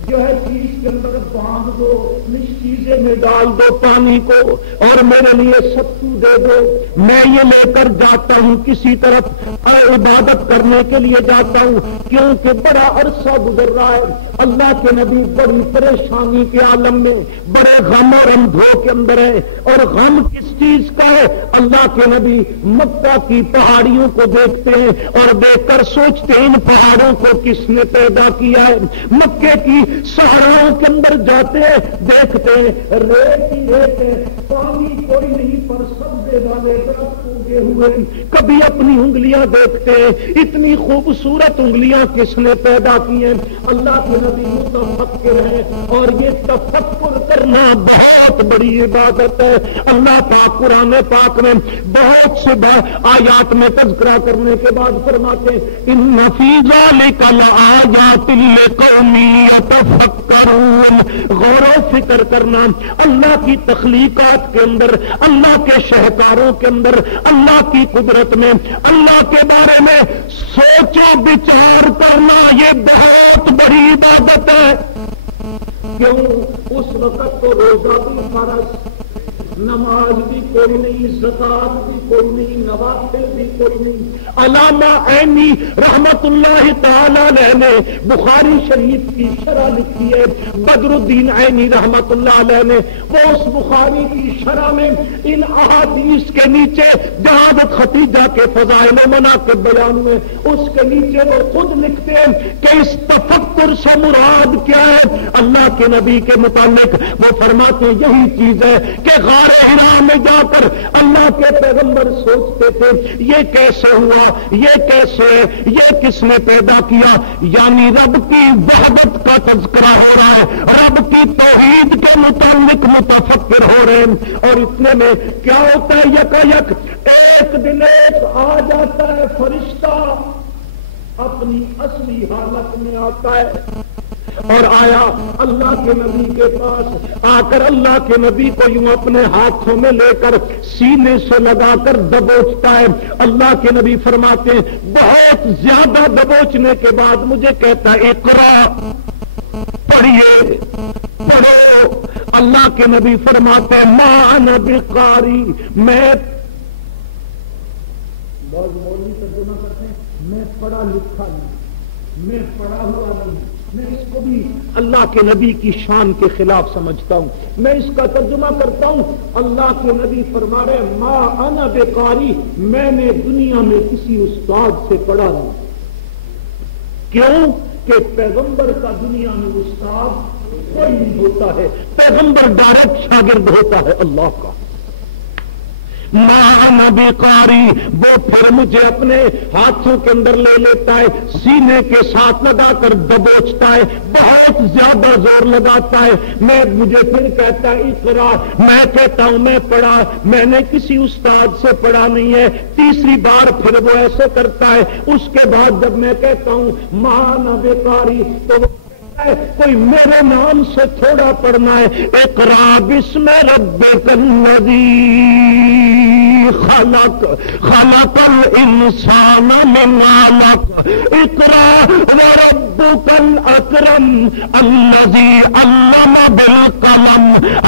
جو ہے چیز کے اندر باندھ دو، چیزیں میں ڈال دو پانی کو، اور میرے لیے ستو دے دو۔ میں یہ لے کر جاتا ہوں کسی طرف عبادت کرنے کے لیے جاتا ہوں، کیونکہ بڑا عرصہ گزر رہا ہے۔ اللہ کے نبی بڑی پریشانی کے عالم میں، بڑے غم اور اندھو کے اندر ہے۔ اور غم کس چیز کا ہے؟ اللہ کے نبی مکہ کی پہاڑیوں کو دیکھتے ہیں اور دیکھ کر سوچتے ہیں ان پہاڑوں کو کس نے پیدا کیا ہے۔ مکے کی صحراؤں کے اندر جاتے ہیں، دیکھتے ہیں ریت ہی ریت ہے، پانی کوئی نہیں، پر سبزے والے درخت اگے ہوئے۔ کبھی اپنی انگلیاں دیکھتے ہیں، اتنی خوبصورت انگلیاں کس نے پیدا کی ہیں؟ اللہ کے نبی متفکر ہیں، اور یہ تفکر کرنا بہت بڑی عبادت ہے۔ اللہ پاک قرآن پاک میں بہت سے آیات میں تذکرہ کرنے کے بعد فرماتے ہیں ان فی ذلک لآیات لقوم یتفکرون۔ غور و فکر کرنا اللہ کی تخلیقات کے اندر، اللہ کے شہکاروں کے اندر، اللہ کی قدرت میں، اللہ کے بارے میں سوچ و بچار کرنا یہ بہت بڑی عبادت ہے۔ کیوں؟ اس وقت تو روزہ بھی فرض، نماز بھی کوئی نہیں، زکات بھی کوئی نہیں، نوافل بھی کوئی نہیں۔ علامہ عینی رحمت اللہ تعالی علیہ نے بخاری شریف کی شرح لکھی ہے، بدر الدین عینی رحمت اللہ علیہ نے، وہ اس بخاری کی شرح میں ان احادیث کے نیچے جہاں خدیجہ کے فضائل و مناقب بیان ہوئے، اس کے نیچے وہ خود لکھتے ہیں کہ اس تفکر سے مراد کیا ہے۔ اللہ کے نبی کے متعلق وہ فرماتے یہی چیز ہے کہ غار حرا میں جا کر اللہ کے پیغمبر سوچتے تھے یہ کیسے ہوا، یہ کیسے ہے، یہ کس نے پیدا کیا، یعنی رب کی وحدت کا تذکرہ ہو رہا ہے، رب کی توحید کے متعلق متفکر ہو رہے ہیں۔ اور اتنے میں کیا ہوتا ہے، یکایک ایک دن ایک آ جاتا ہے فرشتہ، اپنی اصلی حالت میں آتا ہے، اور آیا اللہ کے نبی کے پاس، آ کر اللہ کے نبی کو یوں اپنے ہاتھوں میں لے کر سینے سے لگا کر دبوچتا ہے۔ اللہ کے نبی فرماتے ہیں بہت زیادہ دبوچنے کے بعد مجھے کہتا ہے اقرا، پڑھیے، پڑھو۔ اللہ کے نبی فرماتے ہیں ما انا بقاری، میں بہت مولوی ترجمہ کرتے ہیں میں پڑھا لکھا نہیں، میں پڑھا ہوا نہیں، میں اس کو بھی اللہ کے نبی کی شان کے خلاف سمجھتا ہوں، میں اس کا ترجمہ کرتا ہوں۔ اللہ کے نبی فرما رہے ما انا بقاری، میں نے دنیا میں کسی استاد سے پڑھا نہیں۔ کیوں کہ پیغمبر کا دنیا میں استاد کوئی نہیں ہوتا ہے، پیغمبر ڈائریکٹ شاگرد ہوتا ہے اللہ کا۔ ما انا بقاری، وہ پھر مجھے اپنے ہاتھوں کے اندر لے لیتا ہے، سینے کے ساتھ لگا کر دبوچتا ہے، بہت زیادہ زور لگاتا ہے، مجھے پھر کہتا ہے اقرا، میں کہتا ہوں میں پڑھا، میں نے کسی استاد سے پڑھا نہیں ہے، تیسری بار پھر وہ ایسے کرتا ہے، اس کے بعد جب میں کہتا ہوں ما انا بقاری تو وہ کوئی میرے نام سے تھوڑا پڑھنا ہے، اقرا بسم ربک الذی خلق خلق الانسان من علق اقرا وربک الاکرم الذی علم بالقلم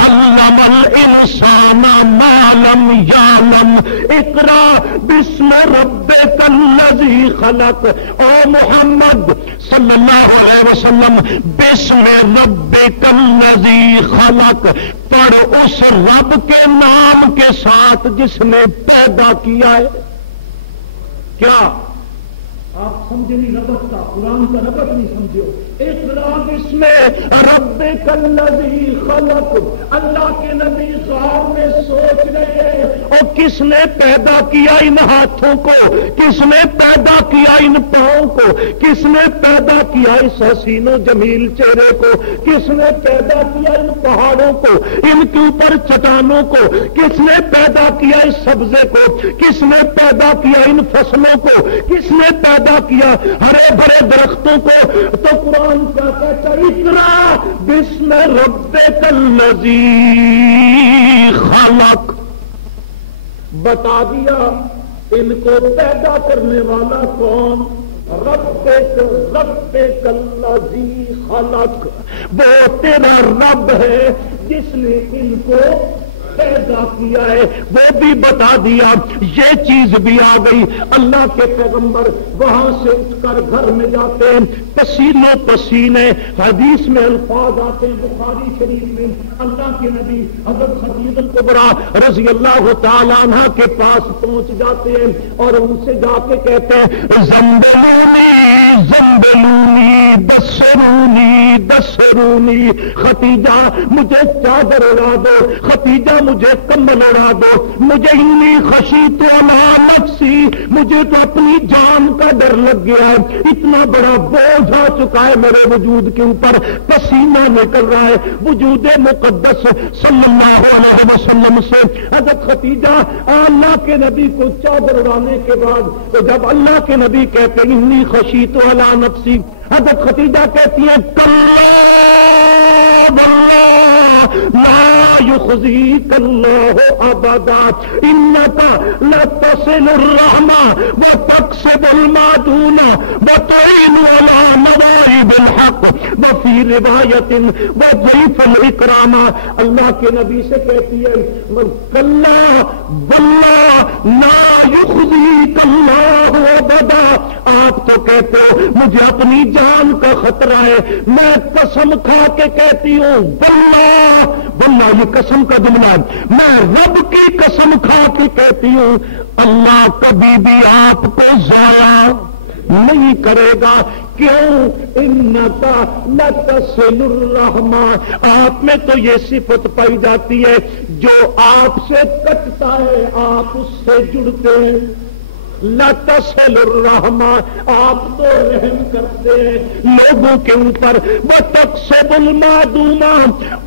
علم الانسان ما لم یعلم اقرا بسم ربک الذی خلق۔ او محمد صلی اللہ علیہ وسلم بسم ربک الذی خلق، پڑھ اس رب کے نام کے ساتھ جس نے پیدا کیا ہے۔ کیا آپ سمجھے نہیں ربط کا، قرآن کا ربط نہیں سمجھو۔ اقرا بسم ربک الذی خلق، اللہ کے نبی غار میں سوچ رہے ہیں اور کس نے پیدا کیا ان ہاتھوں کو، کس نے پیدا کیا ان پاؤں کو، کس نے پیدا کیا اس حسین و جمیل چہرے کو، کس نے پیدا کیا ان پہاڑوں کو، ان کے اوپر چٹانوں کو، کس نے پیدا کیا اس سبزے کو، کس نے پیدا کیا ان فصلوں کو، کس نے پیدا کیا ہرے بھرے درختوں کو۔ تو قرآن کا کہتا اقرا بسم ربک الذی خلق، بتا دیا ان کو پیدا کرنے والا کون، ربک الذی خلق، وہ تیرا رب ہے جس نے ان کو پیدا کیا ہے، وہ بھی بتا دیا، یہ چیز بھی آ گئی۔ اللہ کے پیغمبر وہاں سے اٹھ کر گھر میں جاتے ہیں، پسینوں پسینے، حدیث میں الفاظ آتے ہیں بخاری شریف میں، اللہ کے نبی حضرت خدیجہ الکبریٰ رضی اللہ تعالیٰ عنہ کے پاس پہنچ جاتے ہیں اور ان سے جا کے کہتے ہیں زنبلونی زنبلونی دسرونی دسرونی، ختیجہ مجھے چادر اڑا دو، ختیجہ مجھے کمبل اڑا دو، مجھے انی خشیت علی نفسی، مجھے تو اپنی جان کا ڈر لگ گیا ہے، اتنا بڑا بوجھ آ چکا ہے میرے وجود کے اوپر، پسینہ نکل رہا ہے وجود مقدس صلی اللہ علیہ وسلم سے۔ حضرت ختیجہ اللہ کے نبی کو چادر اڑانے کے بعد تو جب اللہ کے نبی کہتے ہیں انی خشیت علی نفسی، حضرت ختیجہ کہتی ہیں لا يخزيك الله ابدا انك لتصل الرحمة وتكسب المعدوم وتعين على نوائب الحق وفي رواية وضيف الاكرام۔ اللہ کے نبی سے کہتی ہے کلا واللہ لا يخزيك الله ابدا، آپ تو کہتے ہو مجھے اپنی جان کا خطرہ ہے، میں قسم کھا کے کہتی ہوں واللہ، واللہ یہ قسم کا جملہ ہے، میں رب کی قسم کھا کے کہتی ہوں اللہ کبھی بھی آپ کو ضائع نہیں کرے گا۔ کیوں؟ انکا لتصل الرحمہ، آپ میں تو یہ صفت پائی جاتی ہے جو آپ سے کٹتا ہے آپ اس سے جڑتے ہیں۔ لتصل الرحمہ، آپ تو رحم کرتے ہیں لوگوں کے اوپر، وتکسب المعدوم،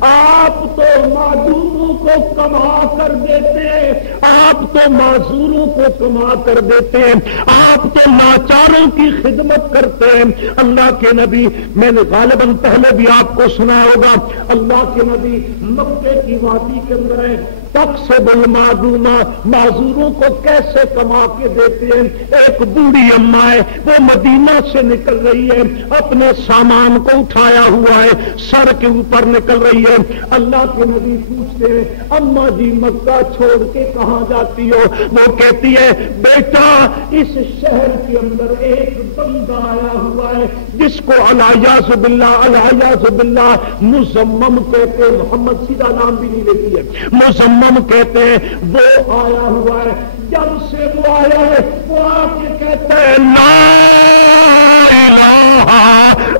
آپ تو معدوموں کو کما کر دیتے ہیں، آپ تو معذوروں کو کما کر دیتے ہیں، آپ تو لاچاروں کی خدمت کرتے ہیں۔ اللہ کے نبی، میں نے غالباً پہلے بھی آپ کو سنا ہوگا، اللہ کے نبی مکے کی وادی کے اندر ہے، تقسب المعدومہ، معذوروں کو کیسے کما کے دیتے ہیں۔ ایک بوڑھی اماں ہے، وہ مدینہ سے نکل رہی ہے، اپنے سامان کو اٹھایا ہوا ہے، سر کے اوپر نکل رہی ہے۔ اللہ کے نبی پوچھتے ہیں اماں جی مکہ چھوڑ کے کہاں جاتی ہو؟ وہ کہتی ہے بیٹا اس شہر کے اندر ایک بندہ آیا ہوا ہے جس کو الیاذ باللہ مزمم کہتے ہیں، محمد سیدھا نام بھی نہیں لیتی ہے، مزمم کہتے ہیں، وہ آیا ہوا ہے۔ جب سے وہ آیا ہے وہ آ کے کہتا ہے لا الہ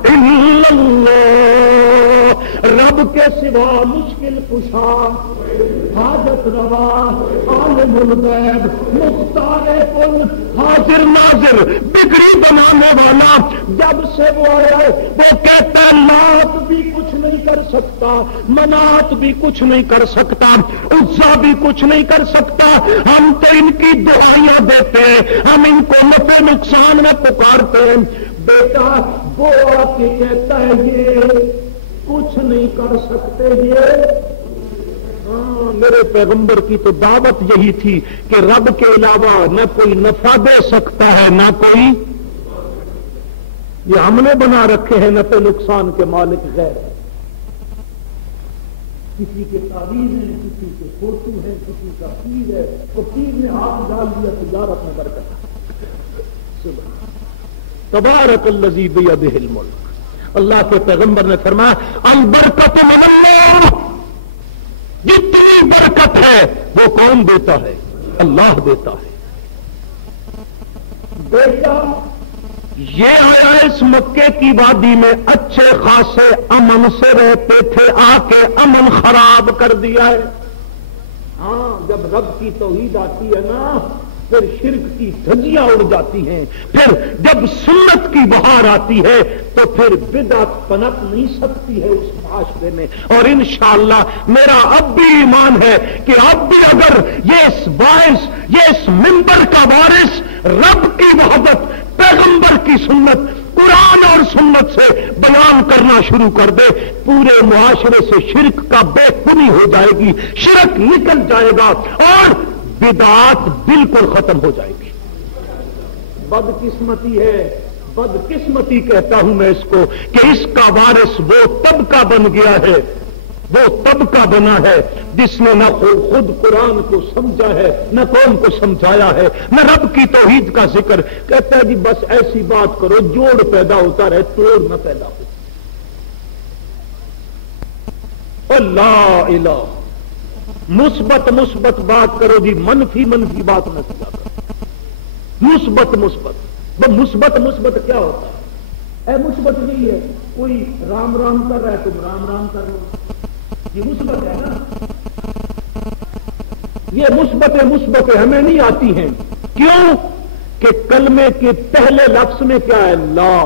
الا اللہ، رب کے سوا مشکل کشا، حاجت روا، عالم الغیب، مختار کل، حاضر ناظر، بگڑی بنانے والا۔ جب سے وہ آیا ہے وہ کہتا ہے لات بھی کچھ نہیں کر سکتا، منات بھی کچھ نہیں کر سکتا، عزا بھی کچھ نہیں کر سکتا، ہم تو ان کی دعائیاں دیتے ہیں، ہم ان کو نفع نقصان میں پکارتے ہیں۔ بیٹا وہ آ کے کہتا ہے یہ کچھ نہیں کر سکتے، یہ میرے پیغمبر کی تو دعوت یہی تھی کہ رب کے علاوہ نہ کوئی نفع دے سکتا ہے نہ کوئی، یہ ہم نے بنا رکھے ہیں نفع نقصان کے مالک غیر ہے، کسی کے تعویذ ہے، کسی کے فوٹو ہے، کسی کا پیر ہے، تو پیر نے ہاتھ ڈال دیا تجارت میں برکت۔ تبارک الذی بیدہ الملک، اللہ کے پیغمبر نے فرمایا البرکت من اللہ، جتنی برکت ہے وہ کون دیتا ہے؟ اللہ دیتا ہے۔ بیٹا یہ آیا اس مکے کی وادی میں اچھے خاصے امن سے رہتے تھے، آ کے امن خراب کر دیا ہے۔ ہاں جب رب کی توحید آتی ہے نا پھر شرک کی دھجیاں اڑ جاتی ہیں، پھر جب سنت کی بہار آتی ہے تو پھر بدعت پنپ نہیں سکتی ہے اس معاشرے میں۔ اور انشاءاللہ میرا اب بھی ایمان ہے کہ اب بھی اگر یہ اس منبر کا وارث رب کی وحدت، پیغمبر کی سنت، قرآن اور سنت سے بیان کرنا شروع کر دے، پورے معاشرے سے شرک کا بے کنی ہو جائے گی، شرک نکل جائے گا اور بدعات بالکل ختم ہو جائے گی۔ بدقسمتی ہے، بدقسمتی کہتا ہوں میں اس کو کہ اس کا وارث وہ طبقہ بن گیا ہے، وہ طبقہ بنا ہے جس نے نہ خود قرآن کو سمجھا ہے، نہ قوم کو سمجھایا ہے، نہ رب کی توحید کا ذکر۔ کہتا ہے جی بس ایسی بات کرو جوڑ پیدا ہوتا رہے، توڑ نہ پیدا ہو۔ اللہ الہ، مثبت بات کرو جی، منفی بات نہ کیا کرو، مثبت۔ وہ مثبت کیا ہوتا ہے؟ اے مثبت نہیں ہے، کوئی رام رام کر رہا ہے تم رام کر رہو، یہ مثبت ہے نا، یہ مثبت ہمیں نہیں آتی ہیں۔ کیوں کہ کلمے کے پہلے لفظ میں کیا ہے؟ لا۔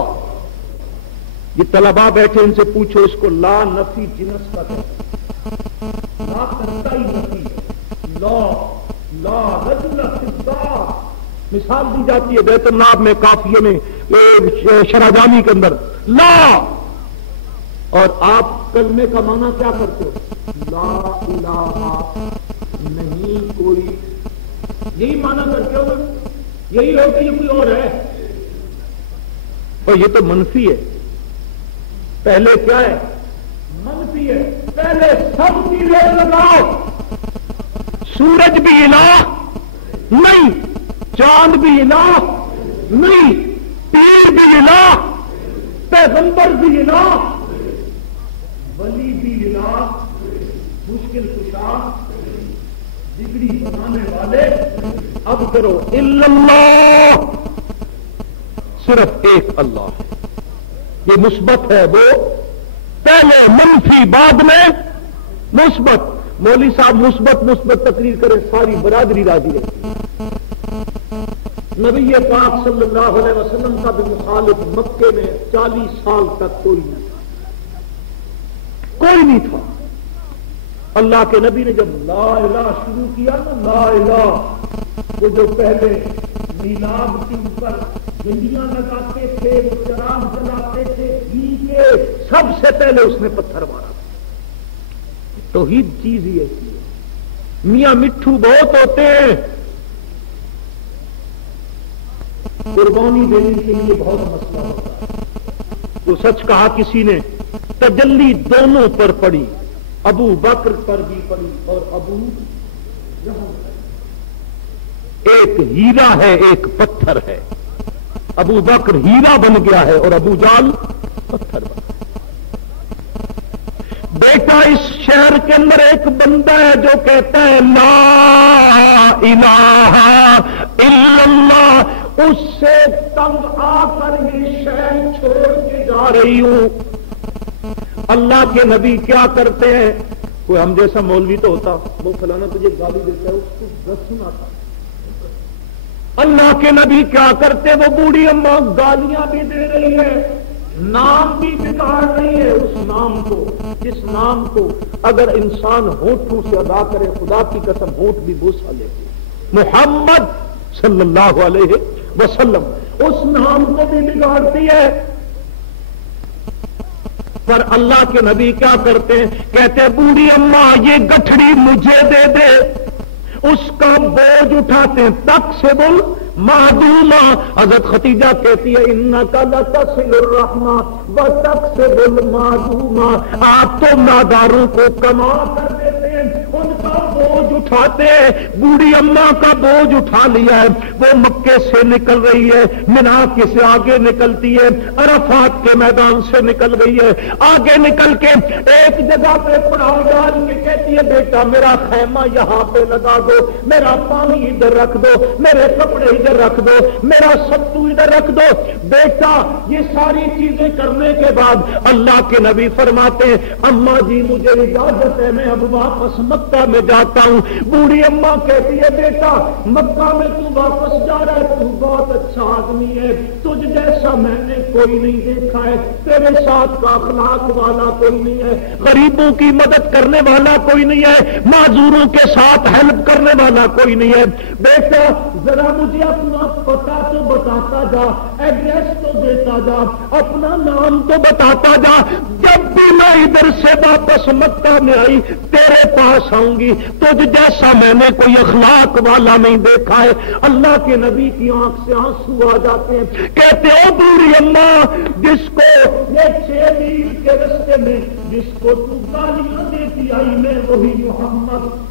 یہ طلباء بیٹھے ان سے پوچھو اس کو لا نفی جنس کا لا کرتا ہی نفی، لا رجل فضا، مثال دی جاتی ہے بیت الناب میں، کافیے میں، شراجانی کے اندر لا، اور آپ کلمے کا معنی کیا کرتے ہو؟ لا الہ، نہیں کوئی، یہی معنی کرتے ہو، یہی ہو کہ یہ کوئی اور ہے، اور یہ تو منفی ہے۔ پہلے کیا ہے؟ منفی ہے۔ پہلے سب چیزیں لگاؤ، سورج بھی الہ نہیں، چاند بھی الہ نہیں، پیر بھی الہ، پیغمبر بھی الہ، ولی بھی الہ، مشکل کشا، بگڑی بنانے والے۔ اب کرو الا اللہ، صرف ایک اللہ، یہ مثبت ہے، وہ پہلے منفی بعد میں مثبت۔ مولوی صاحب مثبت تقریر کرے ساری برادری راضی رہتی ہے۔ نبی پاک صلی اللہ علیہ وسلم کا بھی مخالف مکے میں 40 سال تک کوئی نہیں تھا۔ اللہ کے نبی نے جب لا الہ شروع کیا نا، لا الہ، وہ جو پہلے میلاد کے اوپر گنڈیاں لگاتے تھے، وہ چراغ جلاتے تھے گھی کے، سب سے پہلے اس نے پتھر مارا۔ توحید چیز ہی ایسی ہے، میاں مٹھو بہت ہوتے ہیں، قربانی دینے کے لیے بہت مسئلہ ہوتا ہے۔ تو سچ کہا کسی نے، تجلی دونوں پر پڑی، ابو بکر پر بھی پڑی اور ابو جہل پر۔ ایک ہیرا ہے ایک پتھر ہے، ابو بکر ہیرا بن گیا ہے اور ابو جہل پتھر بن گیا۔ بیٹا اس شہر کے اندر ایک بندہ ہے جو کہتا ہے لا الہ الا اللہ، اس سے تنگ آ کر یہ شہر چھوڑ کے جا رہی ہوں۔ اللہ کے نبی کیا کرتے ہیں؟ کوئی ہم جیسا مولوی تو ہوتا، وہ فلانا تجھے گالی دیتا ہے، اس کو بس سناتا۔ اللہ کے نبی کیا کرتے؟ وہ بوڑھی اماں گالیاں بھی دے رہی ہے، نام بھی بگاڑ رہی ہے، اس نام کو جس نام کو اگر انسان ہونٹوں سے ادا کرے، خدا کی قسم ہونٹ بھی بوسا لیتے، محمد صلی اللہ علیہ وسلم، اس نام کو بھی بگاڑتی ہے۔ پر اللہ کے نبی کیا کرتے ہیں؟ کہتے بوڑھی اماں یہ گٹھڑی مجھے دے دے، اس کا بوجھ اٹھاتے ہیں، تقسب المعدومہ۔ حضرت ختیجہ کہتی ہے انک لتصل الرحمہ وتقسب المعدومہ، آپ تو ناداروں کو کما کر دیتے ہیں، ان کا بوجھ اٹھاتے ہیں۔ بوڑھی اماں کا بوجھ اٹھا لیا ہے، وہ مکے سے نکل رہی ہے، مینا کے سے آگے نکلتی ہے، عرفات کے میدان سے نکل گئی ہے، آگے نکل کے ایک جگہ پہ پڑاؤ ڈال کے کہتی ہے بیٹا میرا خیمہ یہاں پہ لگا دو، میرا پانی ادھر رکھ دو، میرے کپڑے ادھر رکھ دو، میرا ستو ادھر رکھ دو۔ بیٹا یہ ساری چیزیں کرنے کے بعد اللہ کے نبی فرماتے ہیں اماں جی مجھے اجازت ہے میں اب واپس مکہ میں جاتا ہوں۔ بوڑھی اماں کہتی ہے بیٹا مکہ میں تو واپس جا رہا ہے، تو بہت اچھا آدمی ہے، تجھ جیسا میں نے کوئی نہیں دیکھا ہے، تیرے ساتھ کا اخلاق والا کوئی نہیں ہے، غریبوں کی مدد کرنے والا کوئی نہیں ہے، معذوروں کے ساتھ ہیلپ کرنے والا کوئی نہیں ہے۔ بیٹا ذرا مجھے اپنا پتہ تو بتاتا جا، ایڈریس تو دیتا جا، اپنا نام تو بتاتا جا، جب بھی میں ادھر سے واپس مکہ میں آئی تیرے پاس آؤں گی، تجھ جیسا میں نے کوئی اخلاق والا نہیں دیکھا ہے۔ اللہ کے نبی کی آنکھ سے آنسو آ جاتے ہیں، کہتے ہو بوڑھی اماں جس کو یہ 6 میل کے رستے میں جس کو تو گالیاں دیتی آئی میں وہی محمد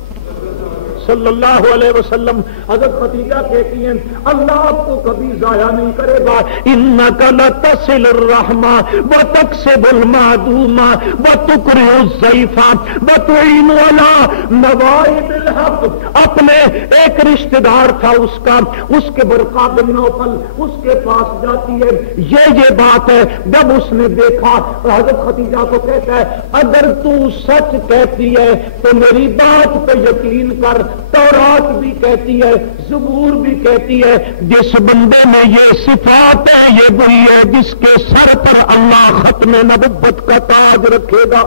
صلی اللہ علیہ وسلم۔ حضرت ختیجہ کہتی ہیں اللہ آپ کو کبھی ضائع نہیں کرے گا، انک لتصل الرحمہ وتکسب المعدومہ وتکرہ الضیف وتعین علی نوائب الحق۔ اپنے ایک رشتہ دار تھا اس کا، اس کے برقع بن نوفل، اس کے پاس جاتی ہے، یہ بات ہے۔ جب اس نے دیکھا حضرت ختیجہ کو کہتا ہے اگر تو سچ کہتی ہے تو میری بات پہ یقین کر، تورات بھی کہتی ہے، زبور بھی کہتی ہے جس بندے میں یہ صفات ہے یہ وہی ہے جس کے سر پر اللہ ختم نبوت کا تاج رکھے گا۔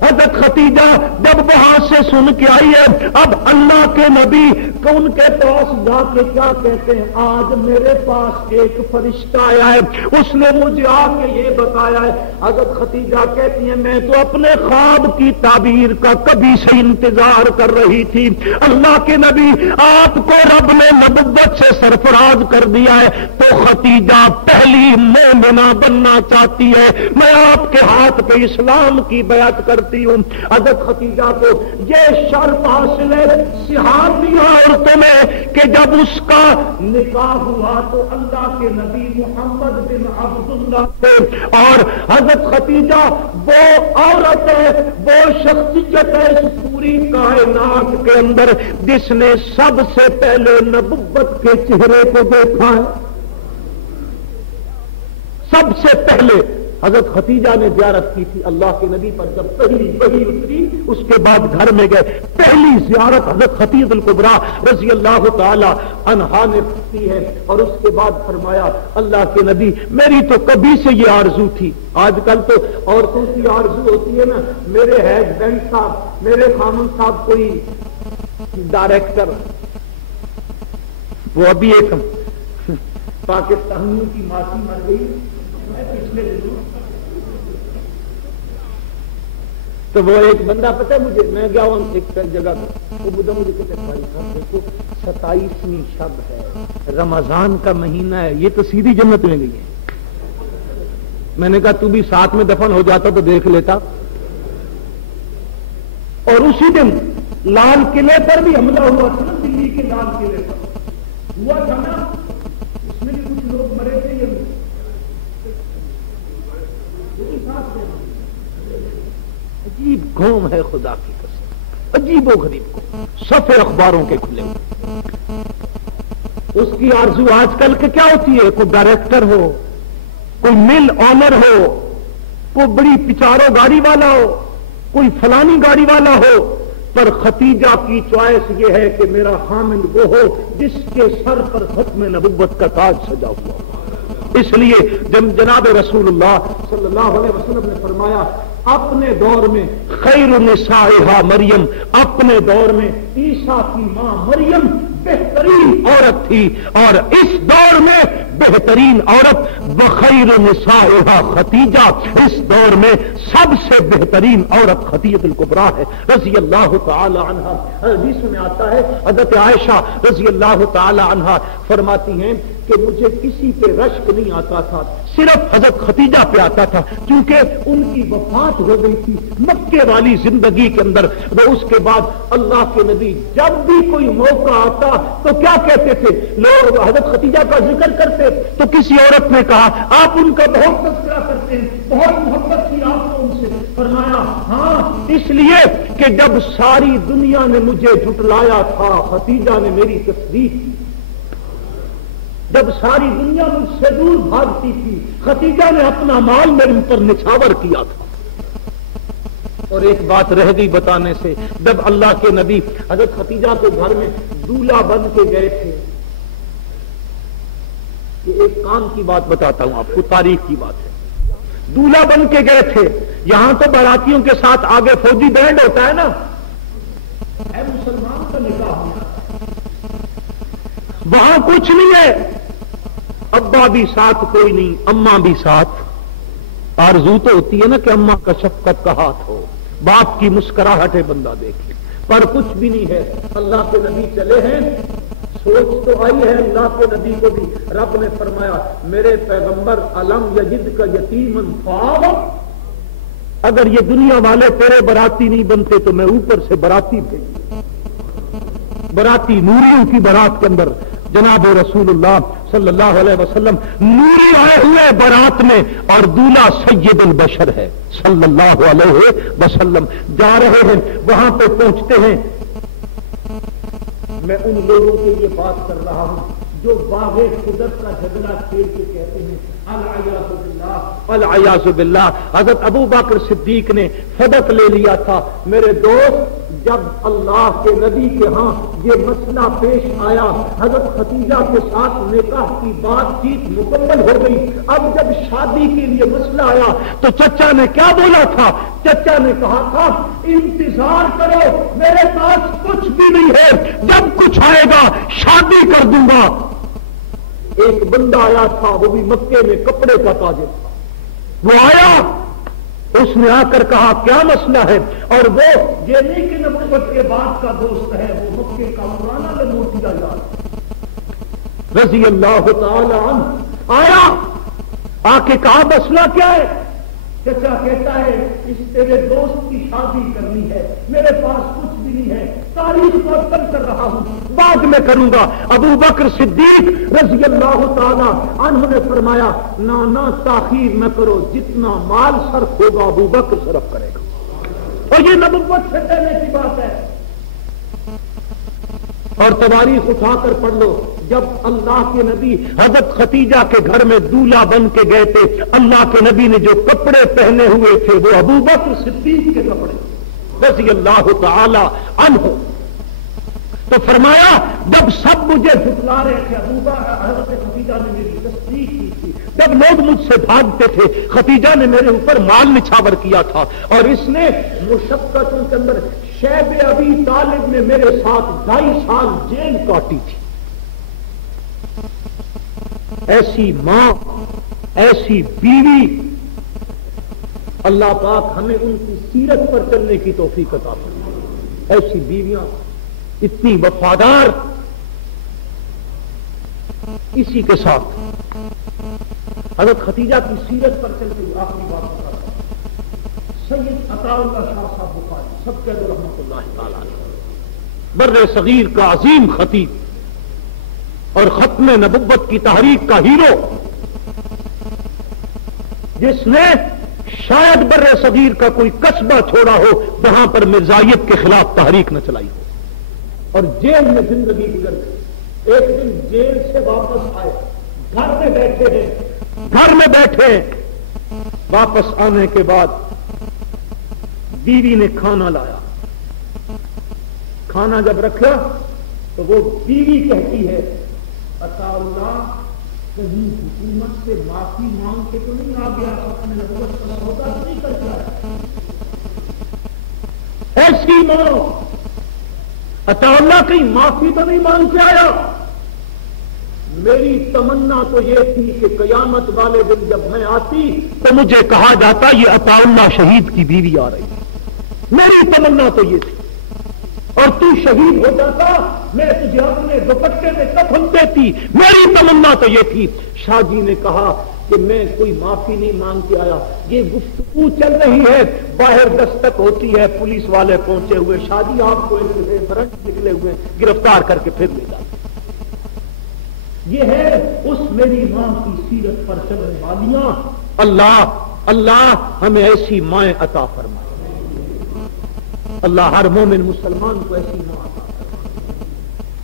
حضرت ختیجہ جب وہاں سے سن کے آئی ہے، اب اللہ کے نبی کو ان کے پاس جا کے کیا کہتے ہیں آج میرے پاس ایک فرشتہ آیا ہے، اس نے مجھے آ کے یہ بتایا ہے۔ حضرت ختیجہ کہتی ہیں میں تو اپنے خواب کی تعبیر کا کبھی سے انتظار کر رہی تھی، اللہ کے نبی آپ کو رب نے نبوت سے سرفراز کر دیا ہے تو ختیجہ پہلی مومنہ بننا چاہتی ہے، میں آپ کے ہاتھ پہ اسلام کی بیعت کرتی ہوں۔ حضرت ختیجہ کو یہ شرف حاصل ہے صحابی عورتوں میں کہ جب اس کا نکاح ہوا تو اللہ کے نبی محمد بن عبداللہ سے، اور حضرت ختیجہ وہ عورت ہے، وہ شخصیت ہے اس پوری کائنات کے اندر جس نے سب سے پہلے نبوت کے چہرے کو دیکھا ہے۔ سب سے پہلے حضرت ختیجہ نے زیارت کی تھی اللہ کے نبی پر، جب پہلی وحی اتری اس کے بعد گھر میں گئے، پہلی زیارت حضرت خدیجہ الکبریٰ رضی اللہ تعالی عنہا نے کی ہے۔ اور اس کے بعد فرمایا اللہ کے نبی میری تو کبھی سے یہ آرزو تھی، آج کل تو عورتوں کی آرزو ہوتی ہے نا میرے ہسبینڈ صاحب میرے خامن صاحب کوئی ڈائریکٹر، وہ ابھی ایک پاکستانیوں کی ماسی مر گئی، میں پچھلے دنوں تو وہ ایک بندہ پتہ ہے مجھے، میں گیا ہوں ایک جگہ پہ، وہ بندہ مجھے کہتے ہیں بھائی صاحب دیکھو 27ویں شب ہے، رمضان کا مہینہ ہے، یہ تو سیدھی جنت میں گئی ہے۔ میں نے کہا تو بھی ساتھ میں دفن ہو جاتا تو دیکھ لیتا۔ اور اسی دن لال قلعے پر بھی حملہ ہوا تھا نا، دلی کے لال قلعے پر ہوا تھا نا، اس میں بھی کچھ لوگ مرے تھے۔ عجیب قوم ہے خدا کی قسم، عجیب و غریب قوم، صفحے اخباروں کے کھلے ہوئے۔ اس کی آرزو آج کل کے کیا ہوتی ہے؟ کوئی ڈائریکٹر ہو، کوئی مل آنر ہو، کوئی بڑی پچارو گاڑی والا ہو، کوئی فلانی گاڑی والا ہو، پر ختیجہ کی چوائس یہ ہے کہ میرا خامند وہ ہو جس کے سر پر ختم نبوت کا تاج سجا ہوا ہو۔ اس لیے جب جناب رسول اللہ صلی اللہ علیہ وسلم نے فرمایا اپنے دور میں خیر نسائها مریم، اپنے دور میں عیسیٰ کی ماں مریم بہترین عورت تھی، اور اس دور میں بہترین عورت بخیر نسائها خدیجہ، اس دور میں سب سے بہترین عورت خدیجہ الکبریٰ ہے رضی اللہ تعالی عنہا۔ حدیث میں آتا ہے حضرت عائشہ رضی اللہ تعالی عنہا فرماتی ہیں کہ مجھے کسی پہ رشک نہیں آتا تھا، صرف حضرت خدیجہ پہ آتا تھا، کیونکہ ان کی وفات ہو گئی تھی مکے والی زندگی کے اندر۔ اس کے بعد اللہ کے نبی جب بھی کوئی موقع آتا تو کیا کہتے تھے؟ لوگ حضرت خدیجہ کا ذکر کرتے تو کسی عورت نے کہا آپ ان کا بہت تذکرہ کرتے ہیں، بہت محبت کی آپ کو ان سے۔ فرمایا ہاں اس لیے کہ جب ساری دنیا نے مجھے جھٹلایا تھا خدیجہ نے میری تصدیق کی، جب ساری دنیا مجھ سے دور بھاگتی تھی خدیجہ نے اپنا مال میرے اوپر نچھاور کیا تھا۔ اور ایک بات رہ گئی بتانے سے، جب اللہ کے نبی حضرت خدیجہ کے گھر میں دولہا بن کے گئے تھے، یہ ایک کام کی بات بتاتا ہوں آپ کو، تاریخ کی بات ہے، دولہا بن کے گئے تھے، یہاں تو باراتیوں کے ساتھ آگے فوجی بینڈ ہوتا ہے نا، اے مسلمان کا نکاح ہونا، وہاں کچھ نہیں ہے، ابا بھی ساتھ کوئی نہیں، اماں بھی ساتھ، آرزو تو ہوتی ہے نا کہ اماں کا شفقت کا ہاتھ ہو، باپ کی مسکراہٹیں بندہ دیکھے، پر کچھ بھی نہیں ہے۔ اللہ کے نبی چلے ہیں، سوچ تو آئی ہے اللہ کے نبی کو بھی، رب نے فرمایا میرے پیغمبر علم یجد کا یتیمن فآوی، اگر یہ دنیا والے تیرے براتی نہیں بنتے تو میں اوپر سے براتی بھیجوں، براتی نوریوں کی برات کے اندر جناب رسول اللہ صلی اللہ علیہ وسلم نوری آئے ہوئے برات میں، اور دولہا سید البشر ہے صلی اللہ علیہ وسلم، جا رہے ہیں، وہاں پہ پہنچتے ہیں۔ میں ان لوگوں کے لیے بات کر رہا ہوں جو باغ قدرت کا جھگڑا کھیل کے کہتے ہیں العیاذ باللہ العیاذ باللہ۔ حضرت ابو بکر صدیق نے فدق لے لیا تھا۔ میرے دوست جب اللہ کے نبی کے ہاں یہ مسئلہ پیش آیا، حضرت خدیجہ کے ساتھ نکاح کی بات چیت مکمل ہو گئی، اب جب شادی کے لیے مسئلہ آیا تو چچا نے کیا بولا تھا؟ چچا نے کہا تھا انتظار کرو، میرے پاس کچھ بھی نہیں ہے، جب کچھ آئے گا شادی کر دوں گا۔ ایک بندہ آیا تھا، وہ بھی مکے میں کپڑے کا تاجر تھا، وہ آیا، اس نے آ کر کہا کیا مسئلہ ہے؟ اور وہ یہ نہیں کہ نبوت کے بعد کا دوست ہے، وہ مکے کا پرانا لنگوٹیا یار رضی اللہ تعالی عنہ آیا، آ کے کہا مسئلہ کیا ہے؟ چچا کہتا ہے اس تیرے دوست کی شادی کرنی ہے، میرے پاس کچھ بھی نہیں ہے، تاریخ کو تنگ کر رہا ہوں، بعد میں کروں گا۔ ابو بکر صدیق رضی اللہ تعالی عنہ نے فرمایا نانا تاخیر نہ کرو، جتنا مال صرف ہوگا ابو بکر صرف کرے گا، اور یہ نبوت سے کہنے کی بات ہے۔ اور تواریخ اٹھا کر پڑھ لو، جب اللہ کے نبی حضرت خدیجہ کے گھر میں دولہا بن کے گئے تھے، اللہ کے نبی نے جو کپڑے پہنے ہوئے تھے وہ ابو بکر صدیق کے کپڑے رضی اللہ تعالی عنہ۔ تو فرمایا جب سب مجھے جھٹلا رہے تھے، ابو بکر حضرت خدیجہ نے میری تصدیق کی تھی، جب لوگ مجھ سے بھاگتے تھے خدیجہ نے میرے اوپر مال نچھاور کیا تھا، اور اس نے مشقتوں کے اندر شیب ابی طالب نے میرے ساتھ 2.5 سال جیل کاٹی تھی۔ ایسی ماں، ایسی بیوی، اللہ پاک ہمیں ان کی سیرت پر چلنے کی توفیق عطا فرمائے. ایسی بیویاں اتنی وفادار. اسی کے ساتھ حضرت خدیجہ کی سیرت پر چلتے ہوئے آخری بات بتا رہا ہوں. سید عطا اللہ شاہ صاحب بخاری سب کہہ دو رحمۃ اللہ تعالی علیہ، بر صغیر کا عظیم خطیب اور ختم نبوت کی تحریک کا ہیرو، جس نے شاید بر صغیر کا کوئی قصبہ چھوڑا ہو جہاں پر مرزائیت کے خلاف تحریک نہ چلائی ہو، اور جیل میں زندگی گزر گئی. ایک دن جیل سے واپس آئے، گھر میں بیٹھے ہیں. واپس آنے کے بعد بیوی نے کھانا لایا. کھانا جب رکھا تو وہ بیوی کہتی ہے عطا اللہ کہیں حکومت سے معافی مانگ کے تو نہیں آ گیا، اپنے نبوت کا سودا نہیں کر کے آیا. ایسی ماں عطا اللہ کہیں معافی تو نہیں مانگ کے آیا. میری تمنا تو یہ تھی کہ قیامت والے دن جب میں آتی تو مجھے کہا جاتا یہ عطا اللہ شہید کی بیوی آ رہی. میری تمنا تو یہ تھی، اور تو شہید ہو جاتا میں تجھے اپنے دوپٹے میں کفن دیتی. میری تمنا تو یہ تھی. شاہ جی نے کہا کہ میں کوئی معافی نہیں مانگ کے آیا. یہ گفتگو چل رہی ہے، باہر دستک ہوتی ہے، پولیس والے پہنچے ہوئے، شاہ جی آپ کو برنٹ نکلے ہوئے گرفتار کر کے پھر لے جاتے. یہ ہے اس میری ماں کی سیرت پر چلنے والیاں. اللہ ہمیں ایسی مائیں عطا فرمائے. اللہ ہر مومن مسلمان کو ایسی ماں عطا فرمائے.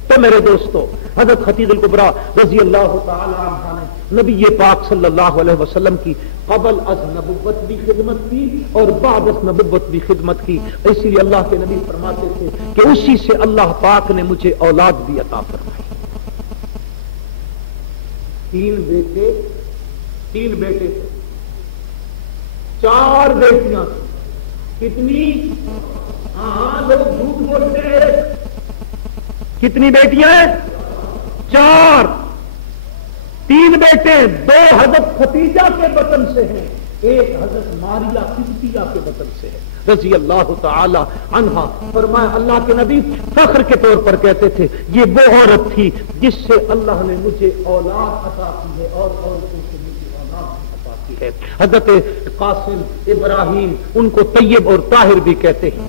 تو میرے دوستو، حضرت خدیجہ الکبریٰ رضی اللہ تعالی عنہا نے نبی پاک صلی اللہ علیہ وسلم کی قبل از نبوت بھی خدمت کی اور بعد از نبوت بھی خدمت کی. اسی لیے اللہ کے نبی فرماتے تھے کہ اسی سے اللہ پاک نے مجھے اولاد بھی عطا فرمائی. 3 بیٹے تھے، 4 بیٹیاں تھیں. کتنی؟ ہاں لوگ جھوٹ بولتے ہیں. کتنی بیٹیاں ہیں؟ 4. 3 بیٹے، 2 حضرت خدیجہ کے بطن سے ہیں، ایک حضرت ماریہ قبطیہ کے بطن سے ہے رضی اللہ تعالی عنہا. فرمایا اللہ کے نبی فخر کے طور پر کہتے تھے یہ وہ عورت تھی جس سے اللہ نے مجھے اولاد عطا کی ہے اور عورتوں سے مجھے اولاد عطا کی ہے. حضرت قاسم ابراہیم ان کو طیب اور طاہر بھی کہتے ہیں.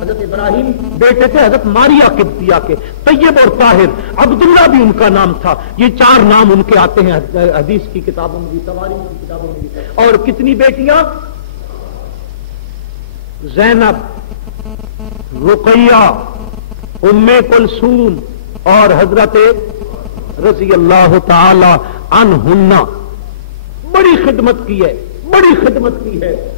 حضرت ابراہیم بیٹے تھے حضرت ماریہ قبطیہ کے، طیب اور طاہر. عبداللہ بھی ان کا نام تھا. یہ 4 نام ان کے آتے ہیں حدیث کی کتابوں میں بھی، تواریخ کی کتابوں میں بھی. اور کتنی بیٹیاں؟ زینب، رقیہ، ام کلثوم اور حضرت رضی اللہ تعالی عنہن. بڑی خدمت کی ہے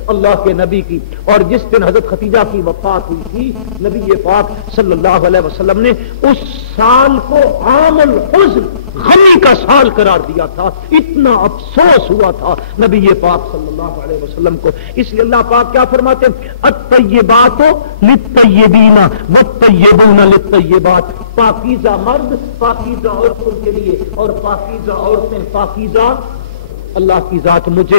اللہ کے نبی کی. اور جس دن حضرت خدیجہ کی وفات ہوئی تھی، نبی پاک صلی اللہ علیہ وسلم نے اس سال کو عام الحزن، غمی کا سال قرار دیا تھا. اتنا افسوس ہوا تھا نبی پاک صلی اللہ علیہ وسلم کو. اس لیے اللہ پاک کیا فرماتے ہیں؟ الطیبات للطیبین والطیبون للطیبات. پاکیزہ مرد پاکیزہ عورتوں کے لیے اور پاکیزہ عورتیں پاکیزہ. اللہ کی ذات مجھے